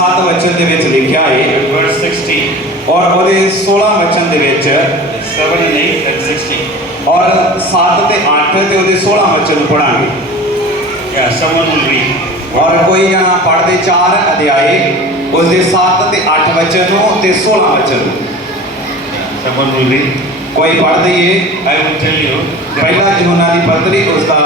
7 वचन ਦੇ ਵਿੱਚ ਲਿਖਿਆ ਹੈ verse 16, ਔਰ ਉਹਦੇ 16 ਵਚਨ ਦੇ ਵਿੱਚ 7 and 8 and 16. ਔਰ 7 ਤੇ 8 ਤੇ ਉਹਦੇ 16 ਵਚਨ ਪੜਾਂਗੇ। Yeah, someone will read. ਔਰ ਕੋਈ ਜਣਾ ਪੜ੍ਹਦੇ 4 ਅਧਿਆਏ ਉਸਦੇ 7 ਤੇ 8 ਵਚਨ ਨੂੰ ਤੇ 16 ਵਚਨ ਨੂੰ। Someone will read. ਕੋਈ ਪੜ੍ਹ ਦਈਏ। I will tell you. ਪਹਿਲਾ ਯਹੂਨਾ ਦੀ ਪੱਤਰੀ ਉਸਦਾ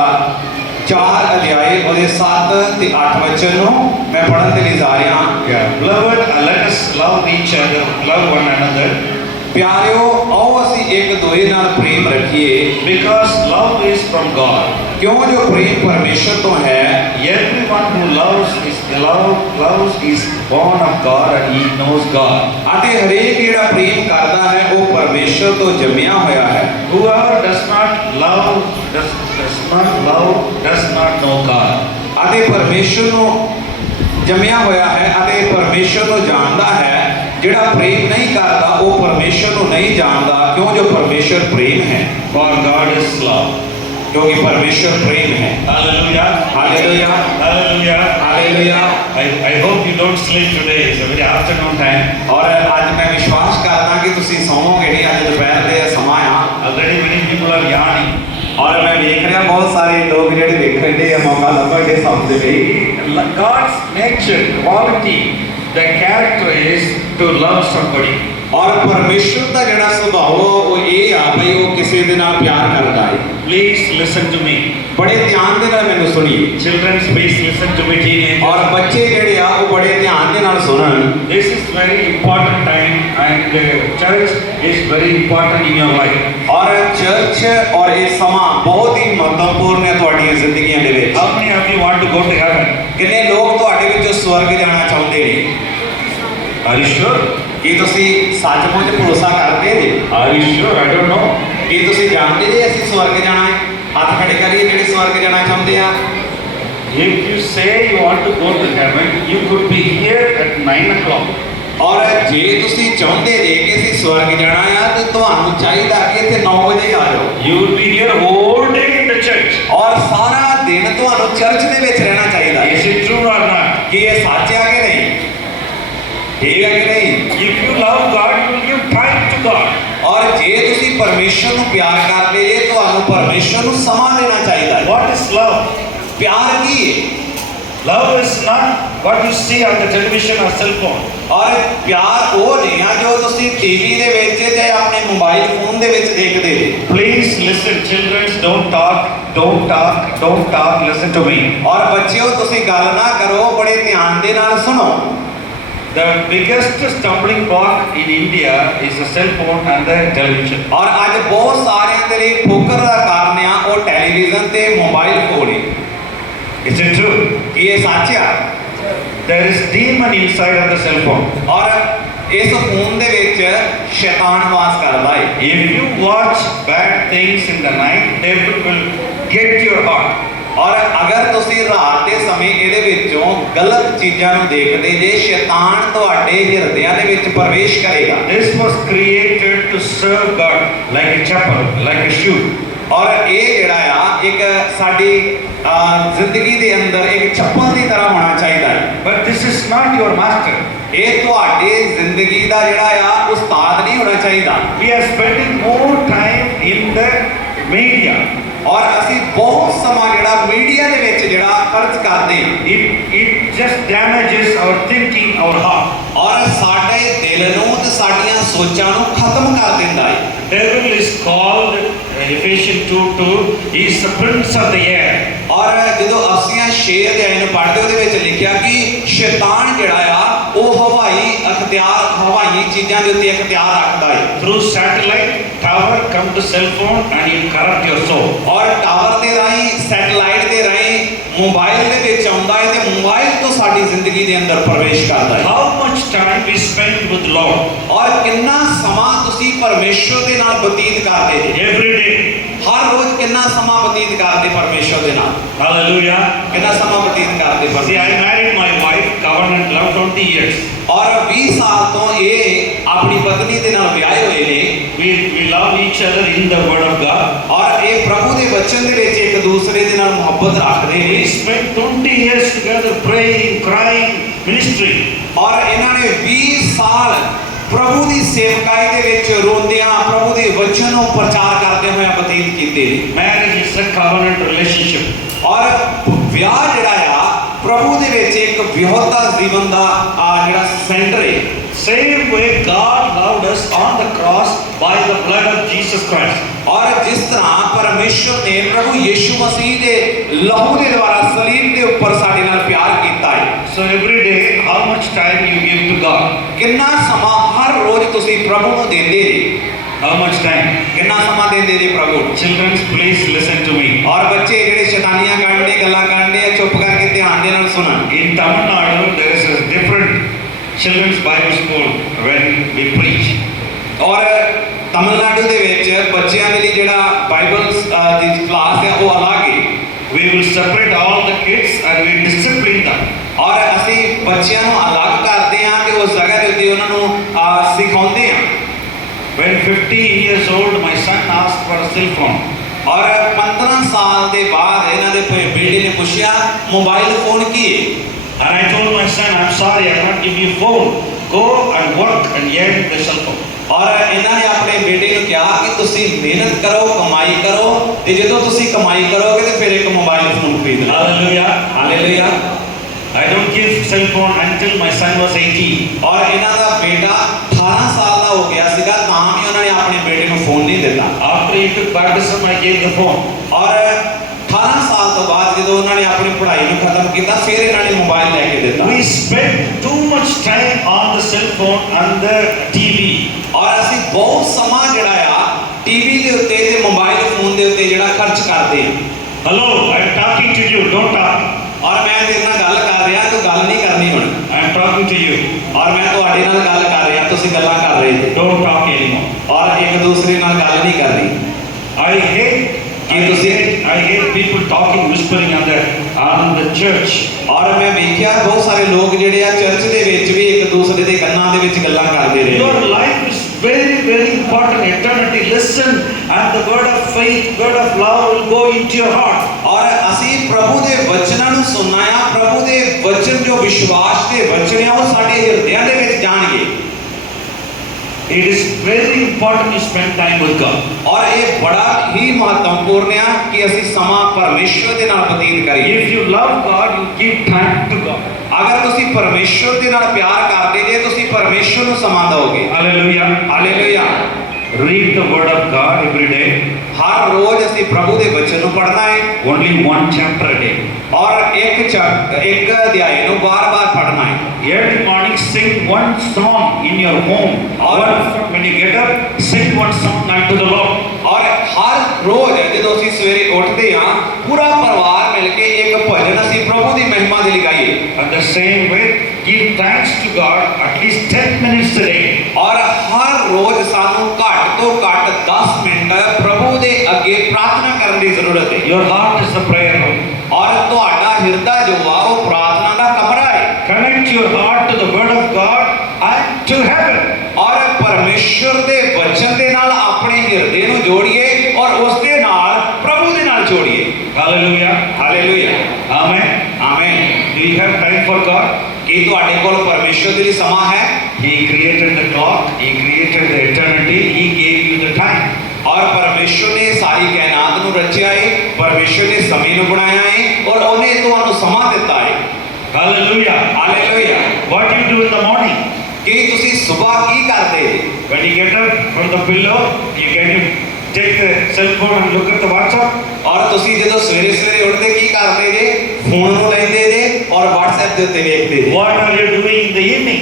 4 ਅਧਿਆਏ ਉਹਦੇ 7 ਤੇ 8 ਵਚਨ ਨੂੰ ਮੈਂ ਪੜ੍ਹਨ ਦੇ ਲਈ ਜਾ ਰਿਹਾ ਹਾਂ। Yeah, beloved, let us love each other, love one another, ਪਿਆਰਿਓ ਆਓ ਅਸੀਂ ਇੱਕ ਦੂਜੇ ਨਾਲ ਪ੍ਰੇਮ ਰੱਖੀਏ because love is from God. ਕਿਉਂ ਜੋ ਪ੍ਰੇਮ ਪਰਮੇਸ਼ਰ ਤੋਂ ਹੈ। Everyone who loves is born of God and he knows God. ਅਤੇ ਹਰੇਕ ਜਿਹੜਾ ਪ੍ਰੇਮ ਕਰਦਾ ਹੈ ਉਹ ਪਰਮੇਸ਼ਰ ਤੋਂ ਜੰਮਿਆ ਹੋਇਆ ਹੈ। Whoever does not love does not know God. ਅਤੇ ਪਰਮੇਸ਼ਰ ਨੂੰ ਜੰਮਿਆ ਹੋਇਆ ਹੈ ਅਤੇ ਪਰਮੇਸ਼ਰ ਨੂੰ ਜਾਣਦਾ ਹੈ। ਜਿਹੜਾ ਪ੍ਰੇਮ ਨਹੀਂ ਕਰਦਾ ਉਹ ਪਰਮੇਸ਼ਰ ਨੂੰ ਨਹੀਂ ਜਾਣਦਾ ਕਿਉਂ ਜੋ ਪਰਮੇਸ਼ਰ ਪ੍ਰੇਮ ਹੈ। For God is love. ਕਿਉਂਕਿ ਪਰਮੇਸ਼ਰ ਪ੍ਰੇਮ ਹੈ। Hallelujah. Hallelujah Hallelujah. Hallelujah. I hope you don't sleep today. It's a very afternoon time. ਔਰ ਅੱਜ ਮੈਂ ਵਿਸ਼ਵਾਸ ਕਰਦਾ ਕਿ ਤੁਸੀਂ ਸੌਵੋਗੇ ਨਹੀਂ। ਅੱਜ ਦੁਪਹਿਰ ਦੇ ਸਮਾਂ ਆ। Already many people are yawning. ਔਰ ਮੈਂ ਵੇਖ ਰਿਹਾ ਬਹੁਤ ਸਾਰੇ ਲੋਕ ਜਿਹੜੇ ਵੇਖਣ ਦੇ ਮੌਕਾ ਲੱਭਣਗੇ ਸਭ ਦੇ ਲਈ। God's nature, quality, the character is to love somebody. ਔਰ ਪਰਮੇਸ਼ਰ ਦਾ ਜਿਹੜਾ ਸੁਭਾਅ ਉਹ ਇਹ ਆ ਭਈ ਉਹ ਕਿਸੇ ਦੇ ਨਾਲ ਪਿਆਰ ਕਰਦਾ ਹੈ। Please listen to me. ਬੜੇ ਧਿਆਨ ਦੇ ਨਾਲ ਮੈਨੂੰ ਸੁਣੀਏ। Children, please listen to me. Teenagers. ਔਰ ਬੱਚੇ ਜਿਹੜੇ ਆ ਉਹ ਬੜੇ ਧਿਆਨ ਦੇ ਨਾਲ ਸੁਣਨ। This is very important time and the church is very important in your life. ਔਰ ਚਰਚ ਔਰ ਇਹ ਸਮਾਂ ਬਹੁਤ ਹੀ ਮਹੱਤਵਪੂਰਨ ਹੈ ਤੁਹਾਡੀਆਂ ਜ਼ਿੰਦਗੀਆਂ ਦੇ ਵਿੱਚ। How many of you want to go to heaven? ਕਿੰਨੇ ਲੋਕ ਤੁਹਾਡੇ ਵਿੱਚੋਂ ਸਵਰਗ ਜਾਣਾ ਚਾਹੁੰਦੇ ਨੇ? Are you sure? ਕੀ ਤੁਸੀਂ ਸੱਚਮੁੱਚ ਭਰੋਸਾ ਕਰਦੇ ਜੀ? Are you sure? I don't know. ਕੀ ਤੁਸੀਂ ਜਾਣਦੇ ਜੀ ਅਸੀਂ ਸਵਰਗ ਜਾਣਾ ਹੈ? ਹੱਥ ਖੜੇ ਕਰੀਏ ਜਿਹੜੇ ਸਵਰਗ ਜਾਣਾ ਚਾਹੁੰਦੇ ਆ। If you say you want to go to heaven, you could be here at 9 o'clock. ਔਰ ਜੇ ਤੁਸੀਂ ਚਾਹੁੰਦੇ ਜੇ ਕਿ ਅਸੀਂ ਸਵਰਗ ਜਾਣਾ ਆ ਤੇ ਤੁਹਾਨੂੰ ਚਾਹੀਦਾ ਕਿ ਇੱਥੇ 9 ਵਜੇ ਆ ਜਾਓ। You will be here whole day in the church. ਔਰ ਸਾਰਾ ਦਿਨ ਤੁਹਾਨੂੰ ਚਰਚ ਦੇ ਵਿੱਚ ਰਹਿਣਾ ਚਾਹੀਦਾ ਹੈ। Is it true or not? ਕੀ ਇਹ ਸੱਚ ਆ ਕਿ ਨਹੀਂ? ਠੀਕ ਹੈ ਕਿ ਨਹੀਂ? If you love God, you will give time to God. ਔਰ ਜੇ ਤੁਸੀਂ ਪਰਮੇਸ਼ਰ ਨੂੰ ਪਿਆਰ ਕਰਦੇ ਜੇ ਤੁਹਾਨੂੰ ਪਰਮੇਸ਼ਰ ਨੂੰ ਸਮਾਂ ਦੇਣਾ ਚਾਹੀਦਾ ਹੈ। What is love? ਪਿਆਰ ਕੀ ਹੈ? Love is not what you see on the television or cell phone. ਔਰ ਪਿਆਰ ਉਹ ਨਹੀਂ ਆ ਜੋ ਤੁਸੀਂ ਟੀਵੀ ਦੇ ਵਿੱਚ ਜਾਂ ਆਪਣੇ ਮੋਬਾਈਲ ਫੋਨ ਦੇ ਵਿੱਚ ਦੇਖਦੇ ਜੇ। Please listen, children. Don't talk. Listen to me. ਔਰ ਬੱਚਿਓ ਤੁਸੀਂ ਗੱਲ ਨਾ ਕਰੋ, ਬੜੇ ਧਿਆਨ ਦੇ ਨਾਲ ਸੁਣੋ। The biggest stumbling block in India is the cell phone and the television. ਔਰ ਅੱਜ ਬਹੁਤ ਸਾਰਿਆਂ ਦੇ ਲਈ ਠੋਕਰ ਦਾ ਕਾਰਨ ਆ ਉਹ ਟੈਲੀਵਿਜ਼ਨ ਤੇ ਮੋਬਾਈਲ ਫੋਨ ਹੈ। Is it true? ਇਹ ਸੱਚ ਆ। There is demon inside of the cell phone. ਔਰ ਇਸ ਫੋਨ ਦੇ ਵਿੱਚ ਸ਼ੈਤਾਨ ਵਾਸ ਕਰਦਾ ਹੈ। If you watch bad things in the night, devil will get your heart. ਔਰ ਅਗਰ ਤੁਸੀਂ ਰਾਤ ਦੇ ਸਮੇਂ ਇਹਦੇ ਵਿੱਚੋਂ ਗਲਤ ਚੀਜ਼ਾਂ ਨੂੰ ਦੇਖਦੇ ਜੇ ਸ਼ੈਤਾਨ ਤੁਹਾਡੇ ਹਿਰਦਿਆਂ ਦੇ ਵਿੱਚ ਪ੍ਰਵੇਸ਼ ਕਰੇਗਾ। This was created to serve God like a chapel, like a shoe. ਔਰ ਇਹ ਜਿਹੜਾ ਆ ਇੱਕ ਸਾਡੀ ਜ਼ਿੰਦਗੀ ਦੇ ਅੰਦਰ ਇੱਕ ਚੱਪਲ ਦੀ ਤਰ੍ਹਾਂ ਹੋਣਾ ਚਾਹੀਦਾ ਹੈ। But this is not your master. ਇਹ ਤੁਹਾਡੀ ਜ਼ਿੰਦਗੀ ਦਾ ਜਿਹੜਾ ਆ ਉਸਤਾਦ ਨਹੀਂ ਹੋਣਾ ਚਾਹੀਦਾ। We are spending more time in the media. ਔਰ ਅਸੀਂ ਬਹੁਤ ਸਮਾਂ ਜਿਹੜਾ ਮੀਡੀਆ ਦੇ ਵਿੱਚ ਜਿਹੜਾ ਖਰਚ ਕਰਦੇ ਹਾਂ। It just damages our thinking, our heart. ਔਰ ਸਾਡੇ ਦਿਲ ਨੂੰ ਤੇ ਸਾਡੀਆਂ ਸੋਚਾਂ ਨੂੰ ਖਤਮ ਕਰ ਦਿੰਦਾ ਹੈ। Devil is called Ephesians 2:2. He is the prince of the air. ਔਰ ਜਦੋਂ ਅਸੀਂ 6 ਅਧਿਆਇ ਨੂੰ ਪੜ੍ਹਦੇ ਉਹਦੇ ਵਿੱਚ ਲਿਖਿਆ ਕਿ ਸ਼ੈਤਾਨ ਜਿਹੜਾ ਆ ਉਹ ਹਵਾਈ ਚੀਜ਼ਾਂ ਦੇ ਉੱਤੇ ਇਖਤਿਆਰ ਰੱਖਦਾ ਹੈ। Through satellite tower come to cell phone and you corrupt your soul. ਔਰ ਟਾਵਰ ਦੇ ਰਾਹੀਂ ਸੈਟੇਲਾਈਟ ਦੇ ਰਾਹੀਂ ਮੋਬਾਈਲ ਦੇ ਵਿੱਚ ਆਉਂਦਾ ਹੈ ਤੇ ਮੋਬਾਈਲ ਤੋਂ ਸਾਡੀ ਜ਼ਿੰਦਗੀ ਦੇ ਅੰਦਰ ਪ੍ਰਵੇਸ਼ ਕਰਦਾ ਹੈ। How much time we spend with Lord? ਔਰ ਕਿੰਨਾ ਸਮਾਂ ਤੁਸੀਂ ਪਰਮੇਸ਼ਰ ਦੇ ਨਾਲ ਬਤੀਤ ਕਰਦੇ ਜੇ? Every day. ਹਰ ਰੋਜ਼ ਕਿੰਨਾ ਸਮਾਂ ਬਤੀਤ ਕਰਦੇ ਪਰਮੇਸ਼ਰ ਦੇ ਨਾਲ? Hallelujah. ਕਿੰਨਾ ਸਮਾਂ ਬਤੀਤ ਕਰਦੇ See, ਪਰਮੇਸ਼ਰ? I married my wife, covenant love, 20 years. ਔਰ 20 ਸਾਲ ਤੋਂ ਇਹ ਆਪਣੀ ਪਤਨੀ ਦੇ ਨਾਲ ਵਿਆਹੇ ਹੋਏ ਨੇ। We love each other in the Word of God. ਔਰ ਇਹ ਪ੍ਰਭੂ ਦੇ ਵਚਨ ਦੇ ਵਿੱਚ ਇੱਕ ਦੂਸਰੇ ਦੇ ਨਾਲ ਮੁਹੱਬਤ ਰੱਖਦੇ ਨੇ। We spent 20 years together praying, crying, ministry. ਔਰ ਇਹਨਾਂ ਨੇ 20 ਸਾਲ ਪ੍ਰਭੂ ਦੀ ਸੇਵਕਾਈ ਦੇ ਵਿੱਚ ਰੋਂਦਿਆਂ ਪ੍ਰਭੂ ਦੇ ਵਚਨ ਨੂੰ ਪ੍ਰਚਾਰ ਕਰਦੇ ਹੋਏ ਬਤੀਤ ਕੀਤੇ ਨੇ। Marriage is a covenant relationship. ਔਰ ਵਿਆਹ ਜਿਹੜਾ ਆ ਪ੍ਰਭੂ ਦੇ ਵਿੱਚ ਇੱਕ ਵਿਆਹਤਾ ਜੀਵਨ ਦਾ ਜਿਹੜਾ ਸੈਂਟਰ ਹੈ। Same way God loved us on the cross by the blood of Jesus Christ. ਔਰ ਜਿਸ ਤਰ੍ਹਾਂ ਪਰਮੇਸ਼ਰ ਨੇ ਪ੍ਰਭੂ ਯੀਸ਼ੂ ਮਸੀਹ ਦੇ ਲਹੂ ਦੇ ਦੁਆਰਾ ਸਲੀਬ ਦੇ ਉੱਪਰ ਸਾਡੇ ਨਾਲ ਪਿਆਰ ਕੀਤਾ ਹੈ। So every day, how much time you give to God? ਕਿੰਨਾ ਸਮਾਂ ਹਰ ਰੋਜ਼ ਤੁਸੀਂ ਪ੍ਰਭੂ ਨੂੰ ਦਿੰਦੇ ਜੀ? How much time? ਕਿੰਨਾ ਸਮਾਂ ਦਿੰਦੇ ਜੀ ਪ੍ਰਭੂ ਨੂੰ? Children, please listen to me. ਔਰ ਬੱਚੇ ਜਿਹੜੇ ਸ਼ੈਤਾਨੀਆਂ ਕਰਨ ਦੇ ਗੱਲਾਂ ਕਰਨ ਦੇ ਆ ਚੁੱਪ ਕਰਕੇ ਧਿਆਨ ਦੇ ਨਾਲ ਸੁਣਨ। In Tamil Nadu, there is a different children's Bible school when we preach. ਔਰ ਤਮਿਲਨਾਡੂ ਦੇ ਵਿੱਚ ਬੱਚਿਆਂ ਦੇ ਲਈ ਜਿਹੜਾ ਬਾਈਬਲ ਦੀ ਕਲਾਸ ਹੈ ਉਹ ਅਲੱਗ ਹੈ। We will separate all the kids and we discipline them. ਔਰ ਅਸੀਂ ਬੱਚਿਆਂ ਨੂੰ ਅਲੱਗ ਕਰਦੇ ਹਾਂ ਤੇ ਉਸ ਜਗ੍ਹਾ ਦੇ ਉੱਤੇ ਉਹਨਾਂ ਨੂੰ ਸਿਖਾਉਂਦੇ ਹਾਂ। When 15 years old, my son asked for a cell phone. ਔਰ 15 ਸਾਲ ਦੇ ਬਾਅਦ ਇਹਨਾਂ ਦੇ ਬੇਟੇ ਨੇ ਪੁੱਛਿਆ ਮੋਬਾਈਲ ਫੋਨ ਕੀ ਹੈ? And I told my son, I'm sorry, I can't give you a phone. Go and work and earn the cell phone. ਔਰ ਇਹਨਾਂ ਨੇ ਆਪਣੇ ਬੇਟੇ ਨੂੰ ਕਿਹਾ ਕਿ ਤੁਸੀਂ ਮਿਹਨਤ ਕਰੋ, ਕਮਾਈ ਕਰੋ ਤੇ ਜਦੋਂ ਤੁਸੀਂ ਕਮਾਈ ਕਰੋਗੇ ਤੇ ਫਿਰ ਇੱਕ ਮੋਬਾਈਲ ਫੋਨ ਖਰੀਦ ਲਓ। Hallelujah. Hallelujah. I don't give cell phone until my son was 18. ਔਰ ਇਹਨਾਂ ਦਾ ਬੇਟਾ 18 ਸਾਲ ਦਾ ਹੋ ਗਿਆ ਸੀਗਾ ਤਾਂ ਵੀ ਉਹਨਾਂ ਨੇ ਆਪਣੇ ਬੇਟੇ ਨੂੰ ਫੋਨ ਨਹੀਂ ਦਿੱਤਾ। After he took baptism, I gave the phone. ਔਰ 18 ਸਾਲ ਤੋਂ ਬਾਅਦ ਜਦੋਂ ਉਹਨਾਂ ਨੇ ਆਪਣੀ ਪੜ੍ਹਾਈ ਨੂੰ ਖਤਮ ਕੀਤਾ ਫਿਰ ਇਹਨਾਂ ਨੇ ਮੋਬਾਈਲ ਲੈ ਕੇ ਦਿੱਤਾ। We spend too much time on the cell phone and the TV. ਔਰ ਅਸੀਂ ਬਹੁਤ ਸਮਾਂ ਜਿਹੜਾ ਆ ਟੀਵੀ ਦੇ ਉੱਤੇ ਤੇ ਮੋਬਾਈਲ ਫੋਨ ਦੇ ਉੱਤੇ ਜਿਹੜਾ ਖਰਚ ਕਰਦੇ ਹਾਂ। Hello, I'm talking to you. Don't talk. ਔਰ ਮੈਂ ਤੇਰੇ ਨਾਲ ਗੱਲ ਕਰ ਰਿਹਾ ਤੂੰ ਗੱਲ ਨਹੀਂ ਕਰਨੀ ਹੁਣ। I'm talking to you. ਔਰ ਮੈਂ ਤੁਹਾਡੇ ਨਾਲ ਗੱਲ ਕਰ ਰਿਹਾ ਤੁਸੀਂ ਗੱਲਾਂ ਕਰ ਰਹੇ ਜੀ। Don't talk anymore. ਔਰ ਇੱਕ ਦੂਸਰੇ ਨਾਲ ਗੱਲ ਨਹੀਂ ਕਰਨੀ। I hate people talking, whispering on the church. ਔਰ ਮੈਂ ਵੇਖਿਆ ਬਹੁਤ ਸਾਰੇ ਲੋਕ ਜਿਹੜੇ ਆ ਚਰਚ ਦੇ ਵਿੱਚ ਵੀ ਇੱਕ ਦੂਸਰੇ ਦੇ ਕੰਨਾਂ ਦੇ ਵਿੱਚ ਗੱਲਾਂ ਕਰਦੇ ਰਹੇ। Your life is very, very important. Eternity. Listen, and the word of faith, word of love will go into your heart. ਔਰ ਅਸੀਂ ਪ੍ਰਭੂ ਦੇ ਵਚਨਾਂ ਨੂੰ ਸੁਣਨਾ ਆ ਪ੍ਰਭੂ ਦੇ ਵਚਨ ਜੋ ਵਿਸ਼ਵਾਸ ਦੇ ਵਚਨ ਆ ਉਹ ਸਾਡੇ ਹਿਰਦਿਆਂ ਦੇ ਵਿੱਚ ਜਾਣਗੇ। It is very important to spend time with God. ਔਰ ਇਹ ਬੜਾ ਹੀ ਮਹੱਤਵਪੂਰਨ ਆ ਕਿ ਅਸੀਂ ਸਮਾਂ ਪਰਮੇਸ਼ਵਰ ਦੇ ਨਾਲ ਬਤੀਤ ਕਰੀਏ। If you love God, you give time to God. ਅਗਰ ਤੁਸੀਂ ਪਰਮੇਸ਼ਵਰ ਦੇ ਨਾਲ ਪਿਆਰ ਕਰਦੇ ਜੇ ਤੁਸੀਂ ਪਰਮੇਸ਼ਵਰ ਨੂੰ ਸਮਾਂ ਦਿਓਗੇ। Hallelujah. Hallelujah. Read the word of God every day. ਹਰ ਰੋਜ਼ ਅਸੀਂ ਪ੍ਰਭੂ ਦੇ ਵਚਨ ਨੂੰ ਪੜ੍ਹਨਾ ਹੈ। Only one chapter a day. ਔਰ ਇੱਕ ਅਧਿਆਇ ਨੂੰ ਬਾਰ-ਬਾਰ ਪੜ੍ਹਨਾ ਹੈ। Every morning sing one song in your home. When you get up, sing one song unto the Lord. ਔਰ ਹਰ ਰੋਜ਼ ਜਦੋਂ ਅਸੀਂ ਸਵੇਰੇ ਉੱਠਦੇ ਹਾਂ ਪੂਰਾ ਪਰਿਵਾਰ ਮਿਲ ਕੇ ਇੱਕ ਭਜਨ ਅਸੀਂ ਪ੍ਰਭੂ ਦੀ ਮਹਿਮਾ ਦੇ ਲਈ ਗਾਈਏ। And the same way, give thanks to God at least 10 minutes a day. ਔਰ ਹਰ ਰੋਜ਼ ਸਾਨੂੰ ਘੱਟ ਤੋਂ ਘੱਟ 10 ਮਿੰਟ ਪ੍ਰਭੂ ਦੇ ਅੱਗੇ ਪ੍ਰਾਰਥਨਾ ਕਰਨ ਦੀ ਜ਼ਰੂਰਤ ਹੈ। Your heart is the prayer room. ਔਰ ਤੁਹਾਡਾ ਹਿਰਦਾ ਜੋ ਆ ਉਹ ਪ੍ਰਾਰਥਨਾ ਦਾ ਕਮਰਾ ਹੈ। Connect your heart to the word of God and to heaven. ਔਰ ਪਰਮੇਸ਼ਵਰ ਦੇ ਵਚਨ ਦੇ ਨਾਲ ਆਪਣੇ ਹਿਰਦੇ ਨੂੰ ਜੋੜੀਏ ਔਰ ਉਸ ਦੇ ਨਾਲ ਪ੍ਰਭੂ ਦੇ ਨਾਲ ਜੋੜੀਏ। Hallelujah. Hallelujah. Amen. Amen. Do you have time for God? ਕੀ ਤੁਹਾਡੇ ਕੋਲ ਪਰਮੇਸ਼ਵਰ ਦੇ ਲਈ ਸਮਾਂ ਹੈ? He created the clock. He created the eternity. He gave you the time. ਔਰ ਪਰਮੇਸ਼ਵਰ ਨੇ ਸਾਰੀ ਕਾਇਨਾਤ ਨੂੰ ਰਚਿਆ ਹੈ। ਪਰਮੇਸ਼ਵਰ ਨੇ ਸਮੇਂ ਨੂੰ ਬਣਾਇਆ ਹੈ ਔਰ ਉਹਨੇ ਤੁਹਾਨੂੰ ਸਮਾਂ ਦਿੱਤਾ ਹੈ। Hallelujah. Hallelujah. What do you do in the morning? ਕੀ ਤੁਸੀਂ ਸਵੇਰ ਕੀ ਕਰਦੇ? When you get up from the pillow, you get to take the cell phone and look at the WhatsApp. ਔਰ ਤੁਸੀਂ ਜਦੋਂ ਸਵੇਰੇ ਸਵੇਰੇ ਉੱਠਦੇ ਕੀ ਕਰਦੇ ਜੇ? ਫੋਨ ਨੂੰ ਲੈਂਦੇ ਜੇ ਔਰ WhatsApp ਦੇ ਉੱਤੇ ਵੇਖਦੇ ਜੇ। What are you doing in the evening?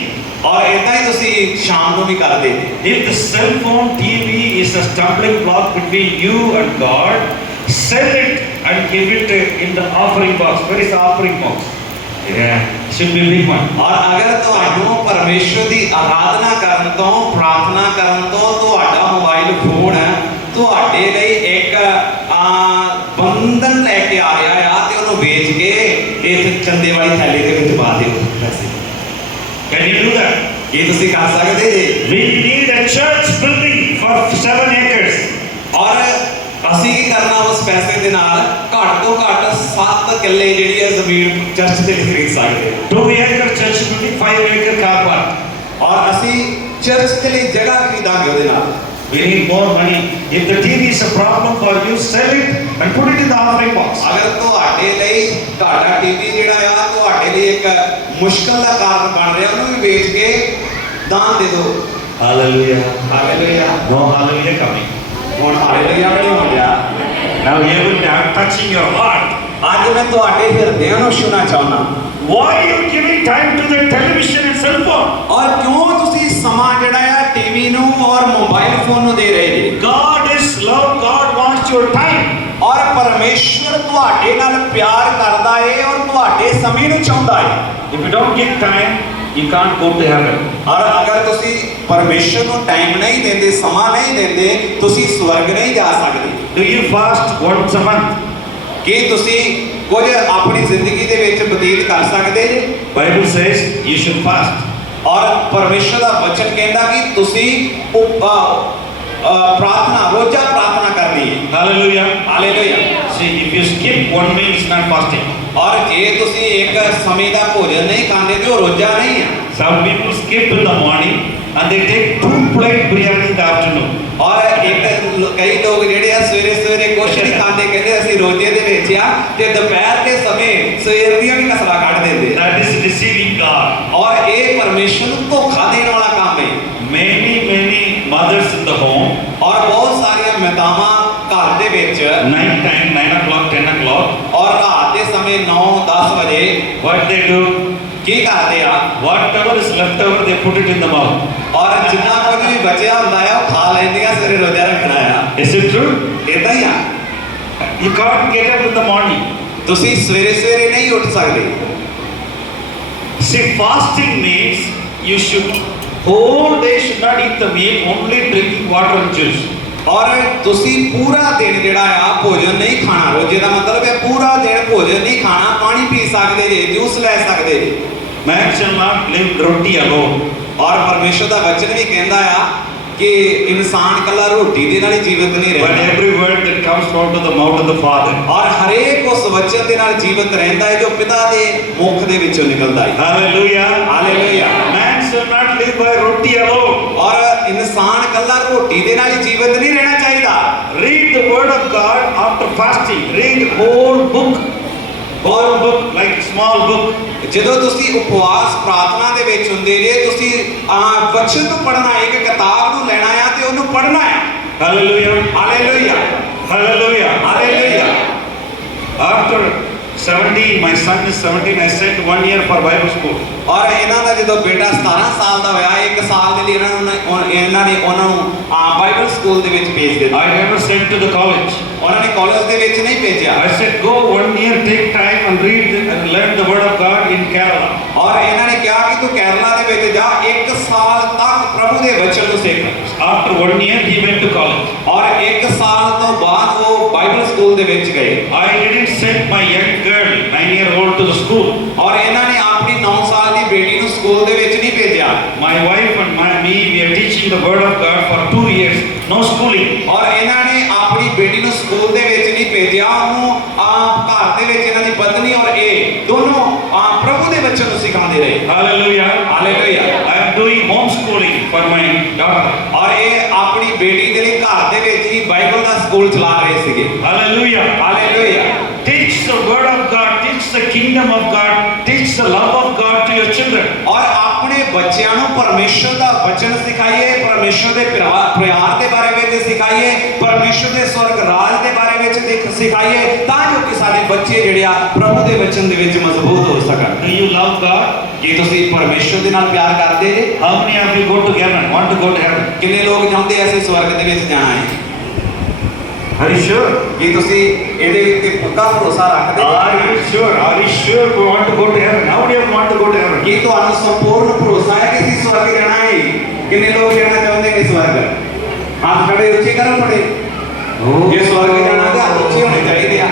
ਔਰ ਇਦਾਂ ਹੀ ਤੁਸੀਂ ਸ਼ਾਮ ਨੂੰ ਵੀ ਕਰਦੇ ਜੇ। If the cell phone TV is a stumbling block between you and God, sell it and give it in the offering box. Where is the offering box? Yeah, should be a big one. ਔਰ ਅਗਰ ਤੁਹਾਨੂੰ ਪਰਮੇਸ਼ਵਰ ਦੀ ਆਰਾਧਨਾ ਕਰਨ ਤੋਂ ਪ੍ਰਾਰਥਨਾ ਕਰਨ ਤੋਂ ਤੁਹਾਡਾ ਮੋਬਾਈਲ ਫੋਨ ਤੁਹਾਡੇ ਲਈ ਇੱਕ ਬੰਧਨ ਲੈ ਕੇ ਆ ਰਿਹਾ ਆ ਤੇ ਉਹਨੂੰ ਵੇਚ ਕੇ ਇਸ ਚੰਦੇ ਵਾਲੀ ਥੈਲੀ ਦੇ ਵਿੱਚ ਪਾ ਦਿਓ ਪੈਸੇ। Can you do that? ਕੀ ਤੁਸੀਂ ਕਰ ਸਕਦੇ ਜੀ? We need a church building for 7 acres. ਔਰ ਅਸੀਂ ਕੀ ਕਰਨਾ ਉਸ ਪੈਸੇ ਦੇ ਨਾਲ? ਘੱਟ ਤੋਂ ਘੱਟ 7 ਕਿੱਲੇ ਜਿਹੜੀ ਹੈ ਜ਼ਮੀਨ ਚਰਚ ਦੇ ਲਈ ਖਰੀਦ ਸਕਦੇ ਹਾਂ। 2 acre church building, 5 acre car park. ਔਰ ਅਸੀਂ ਚਰਚ ਦੇ ਲਈ ਜਗ੍ਹਾ ਖਰੀਦਾਂਗੇ ਉਹਦੇ ਨਾਲ। We need more money. If the TV is a problem for you, sell it and put it in the offering box. ਅਗਰ ਤੁਹਾਡੇ ਲਈ ਤੁਹਾਡਾ ਟੀਵੀ ਜਿਹੜਾ ਆ ਤੁਹਾਡੇ ਲਈ ਇੱਕ ਮੁਸ਼ਕਲ ਦਾ ਕਾਰਨ ਬਣ ਰਿਹਾ, ਉਹਨੂੰ ਵੀ ਵੇਚ ਕੇ ਦਾਨ ਦੇ ਦਿਓ। Hallelujah. Hallelujah. No hallelujah coming. ਹੁਣ ਹਾਲੇਲੂਇਆ ਵੀ ਨਹੀਂ ਹੋ ਗਿਆ। Now every day I'm touching your heart. ਅੱਜ ਮੈਂ ਤੁਹਾਡੇ ਹਿਰਦਿਆਂ ਨੂੰ ਛੂਹਣਾ ਚਾਹੁੰਦਾ। Why are you giving time to the television and cell phone? ਔਰ ਕਿਉਂ ਤੁਸੀਂ ਸਮਾਂ ਜਿਹੜਾ ਆ ਟੀਵੀ ਨੂੰ ਔਰ ਮੋਬਾਈਲ ਫੋਨ ਨੂੰ ਦੇ ਰਹੇ ਜੀ? God is love. God wants your time. ਔਰ ਪਰਮੇਸ਼ਵਰ ਤੁਹਾਡੇ ਨਾਲ ਪਿਆਰ ਕਰਦਾ ਏ ਔਰ ਤੁਹਾਡੇ ਸਮੇਂ ਨੂੰ ਚਾਹੁੰਦਾ ਏ। If you don't give time, you can't go to heaven. ਔਰ ਅਗਰ ਤੁਸੀਂ ਪਰਮੇਸ਼ਵਰ ਨੂੰ ਟਾਈਮ ਨਹੀਂ ਦਿੰਦੇ, ਸਮਾਂ ਨਹੀਂ ਦਿੰਦੇ, ਤੁਸੀਂ ਸਵਰਗ ਨਹੀਂ ਜਾ ਸਕਦੇ। Do you fast once a month? ਕੀ ਤੁਸੀਂ ਕੁਝ ਆਪਣੀ ਜ਼ਿੰਦਗੀ ਦੇ ਵਿੱਚ ਬਤੀਤ ਕਰ ਸਕਦੇ ਜੀ? Bible says you should fast. ਔਰ ਪਰਮੇਸ਼ਵਰ ਦਾ ਵਚਨ ਕਹਿੰਦਾ ਕਿ ਤੁਸੀਂ ਪ੍ਰਾਰਥਨਾ ਰੋਜ਼ਾ ਪ੍ਰਾਰਥਨਾ ਕਰਨੀ ਹੈ। Hallelujah. Hallelujah. See, if you skip one meal, it's not fasting. ਔਰ ਜੇ ਤੁਸੀਂ ਇੱਕ ਸਮੇਂ ਦਾ ਭੋਜਨ ਨਹੀਂ ਖਾਂਦੇ ਤੇ ਉਹ ਰੋਜ਼ਾ ਨਹੀਂ ਆ। Some people skip in the morning and they take 2 plate biryani in the afternoon. ਔਰ ਕਈ ਲੋਕ ਜਿਹੜੇ ਆ ਸਵੇਰੇ ਸਵੇਰੇ ਕੁਛ ਨਹੀਂ ਖਾਂਦੇ, ਕਹਿੰਦੇ ਅਸੀਂ ਰੋਜ਼ੇ ਦੇ ਵਿੱਚ ਆ, ਤੇ ਦੁਪਹਿਰ ਦੇ ਸਮੇਂ ਸਵੇਰ ਦੀਆਂ ਵੀ ਕਸਰਾਂ ਕੱਢ ਦਿੰਦੇ। That is deceiving God. ਔਰ ਇਹ ਪਰਮੇਸ਼ਰ ਨੂੰ ਧੋਖਾ ਦੇਣ ਵਾਲਾ ਕੰਮ ਹੈ। Many mothers in the home, ਔਰ ਬਹੁਤ ਸਾਰੀਆਂ ਮਾਤਾਵਾਂ ਘਰ ਦੇ ਵਿੱਚ 9 o'clock, 10 o'clock, ਔਰ ਰਾਤ ਦੇ ਸਮੇਂ 9-10 ਵਜੇ what they do? ਕੀ ਕਰਦੇ ਆ? Whatever is left over, they put it in the mouth. ਔਰ ਜਿੰਨਾ ਕੁਝ ਵੀ ਬਚਿਆ ਹੁੰਦਾ ਆ ਉਹ ਖਾ ਲੈਂਦੀਆਂ, ਸਵੇਰੇ ਰੋਜ਼ਾ ਰੱਖਣਾ ਆ। Is it true? ਇਦਾਂ ਹੀ ਆ। You can't get up in the morning. ਤੁਸੀਂ ਸਵੇਰੇ ਸਵੇਰੇ ਨਹੀਂ ਉੱਠ ਸਕਦੇ। See, fasting means you should whole day should not eat the meal, only drinking water and juice. ਔਰ ਤੁਸੀਂ ਪੂਰਾ ਦਿਨ ਜਿਹੜਾ ਆ ਭੋਜਨ ਨਹੀਂ ਖਾਣਾ। ਰੋਜ਼ੇ ਦਾ ਮਤਲਬ ਹੈ ਪੂਰਾ ਦਿਨ ਭੋਜਨ ਨਹੀਂ ਖਾਣਾ, ਪਾਣੀ ਪੀ ਸਕਦੇ ਜੇ, ਜੂਸ ਲੈ ਸਕਦੇ ਜੇ। Man shall not live roti alone. ਔਰ ਪਰਮੇਸ਼ਰ ਦਾ ਵਚਨ ਵੀ ਕਹਿੰਦਾ ਆ ਕਿ ਇਨਸਾਨ ਕੱਲਾ ਰੋਟੀ ਦੇ ਨਾਲ ਹੀ ਜੀਵਤ ਨਹੀਂ But ਰਹਿੰਦਾ, every word that comes out of the mouth of the Father. ਔਰ ਹਰੇਕ ਉਸ ਵਚਨ ਦੇ ਨਾਲ ਜੀਵਤ ਰਹਿੰਦਾ ਹੈ ਜੋ ਪਿਤਾ ਦੇ ਮੁਖ ਦੇ ਵਿੱਚੋਂ ਨਿਕਲਦਾ ਹੈ। Hallelujah. Hallelujah. Man shall not live by roti alone. ਔਰ ਇਨਸਾਨ ਕੱਲਾ ਰੋਟੀ ਦੇ ਨਾਲ ਹੀ ਜੀਵਤ ਨਹੀਂ ਰਹਿਣਾ ਚਾਹੀਦਾ। Read the word of God after fasting. Read whole book. Whole book, like small book. ਜਦੋਂ ਤੁਸੀਂ ਉਪਵਾਸ ਪ੍ਰਾਰਥਨਾ ਦੇ ਵਿੱਚ ਹੁੰਦੇ ਜੇ, ਤੁਸੀਂ ਵਚਨ ਨੂੰ ਪੜ੍ਹਨਾ, ਇੱਕ ਕਿਤਾਬ ਨੂੰ ਲੈਣਾ ਆ ਤੇ ਉਹਨੂੰ ਪੜ੍ਹਨਾ ਆ। Hallelujah. Hallelujah. Hallelujah. Hallelujah. After 17, my son is 17, I sent 1 year for Bible school. ਔਰ ਇਹਨਾਂ ਦਾ ਜਦੋਂ ਬੇਟਾ 17 ਸਾਲ ਦਾ ਹੋਇਆ, 1 ਸਾਲ ਦੇ ਲਈ ਇਹਨਾਂ ਨੇ ਉਹਨਾਂ ਨੂੰ ਬਾਈਬਲ ਸਕੂਲ ਦੇ ਵਿੱਚ ਭੇਜ ਦਿੱਤਾ। I never sent to the college. ਉਹਨਾਂ ਨੇ ਕਾਲਜ ਦੇ ਵਿੱਚ ਨਹੀਂ ਭੇਜਿਆ। I said, go 1 year, take time and read and learn the word of God in Kerala. ਔਰ ਇਹਨਾਂ ਨੇ ਕਿਹਾ ਕਿ ਤੂੰ ਕੇਰਲਾ ਦੇ ਵਿੱਚ ਜਾ, 1 ਸਾਲ ਤੱਕ ਪ੍ਰਭੂ ਦੇ ਵਚਨ ਨੂੰ ਸਿੱਖ। After 1 year, he went to college. ਔਰ 1 ਸਾਲ ਤੋਂ ਬਾਅਦ ਉਹ ਬਾਈਬਲ ਸਕੂਲ ਦੇ ਵਿੱਚ ਗਏ। I didn't send my young girl, 9-year-old, to the school. ਔਰ ਇਹਨਾਂ ਨੇ ਆਪਣੀ 9 ਸਾਲ ਦੀ ਬੇਟੀ ਨੂੰ ਸਕੂਲ ਦੇ ਵਿੱਚ ਨਹੀਂ ਭੇਜਿਆ। My wife and me, we are teaching the word of God for 2 years, no schooling. ਔਰ ਇਹਨਾਂ ਨੇ ਆਪਣੀ ਬੇਟੀ ਨੂੰ ਸਕੂਲ ਦੇ ਵਿੱਚ ਨਹੀਂ ਭੇਜਿਆ, ਉਹਨੂੰ ਘਰ ਦੇ ਵਿੱਚ ਇਹਨਾਂ ਦੀ ਪਤਨੀ ਔਰ ਇਹ ਦੋਨੋਂ ਪ੍ਰਭੂ ਦੇ ਵਚਨ ਨੂੰ ਸਿਖਾਉਂਦੇ ਰਹੇ। Hallelujah. Hallelujah. I am doing homeschooling for my daughter. ਔਰ ਇਹ ਆਪਣੀ ਬੇਟੀ ਦੇ ਲਈ ਘਰ ਦੇ ਵਿੱਚ ਹੀ ਬਾਈਬਲ ਦਾ ਸਕੂਲ ਚਲਾ ਰਹੇ ਸੀਗੇ। Hallelujah. Hallelujah. Teach the word of God, teach the kingdom of God, teach the love of God to your children. ਔਰ ਆਪਣੇ ਬੱਚਿਆਂ ਨੂੰ ਪਰਮੇਸ਼ਰ ਦਾ ਵਚਨ ਸਿਖਾਈਏ, ਪਰਮੇਸ਼ਰ ਦੇ ਪਿਆਰ ਦੇ ਬਾਰੇ ਵਿੱਚ ਸਿਖਾਈਏ, ਪਰਮੇਸ਼ਰ ਦੇ ਸਵਰਗ ਰਾਜ ਦੇ ਬਾਰੇ ਵਿੱਚ ਸਿਖਾਈਏ, ਤਾਂ ਜੋ ਕਿ ਸਾਡੇ ਬੱਚੇ ਜਿਹੜੇ ਆ ਪ੍ਰਭੂ ਦੇ ਵਚਨ ਦੇ ਵਿੱਚ ਮਜ਼ਬੂਤ ਹੋ ਸਕਣ। Do you love God? ਕੀ ਤੁਸੀਂ ਪਰਮੇਸ਼ਰ ਦੇ ਨਾਲ ਪਿਆਰ ਕਰਦੇ ਜੇ? How many of you go to heaven, want to go to heaven? ਕਿੰਨੇ ਲੋਕ ਚਾਹੁੰਦੇ ਅਸੀਂ ਸਵਰਗ ਦੇ ਵਿੱਚ ਜਾਣਾ ਹੈ? Are you sure? ਕੀ ਤੁਸੀਂ ਇਹਦੇ ਉੱਤੇ ਪੱਕਾ ਭਰੋਸਾ ਰੱਖਦੇ Are ਹੋ? you sure? Are you sure we want to go to heaven? How many of you want to go to heaven? ਕੀ ਤੁਹਾਨੂੰ ਸੰਪੂਰਨ ਭਰੋਸਾ ਹੈ ਕਿ ਅਸੀਂ ਸਵਰਗ ਜਾਣਾ ਹੈ? ਕਿੰਨੇ ਲੋਕ ਜਾਣਾ ਚਾਹੁੰਦੇ ਨੇ ਸਵਰਗ? ਹੱਥ ਖੜੇ ਉੱਚੇ ਕਰੋ ਥੋੜੇ। ਜੇ ਸਵਰਗ ਜਾਣਾ ਤਾਂ ਹੱਥ ਉੱਚੇ ਹੋਣੇ ਚਾਹੀਦੇ ਆ।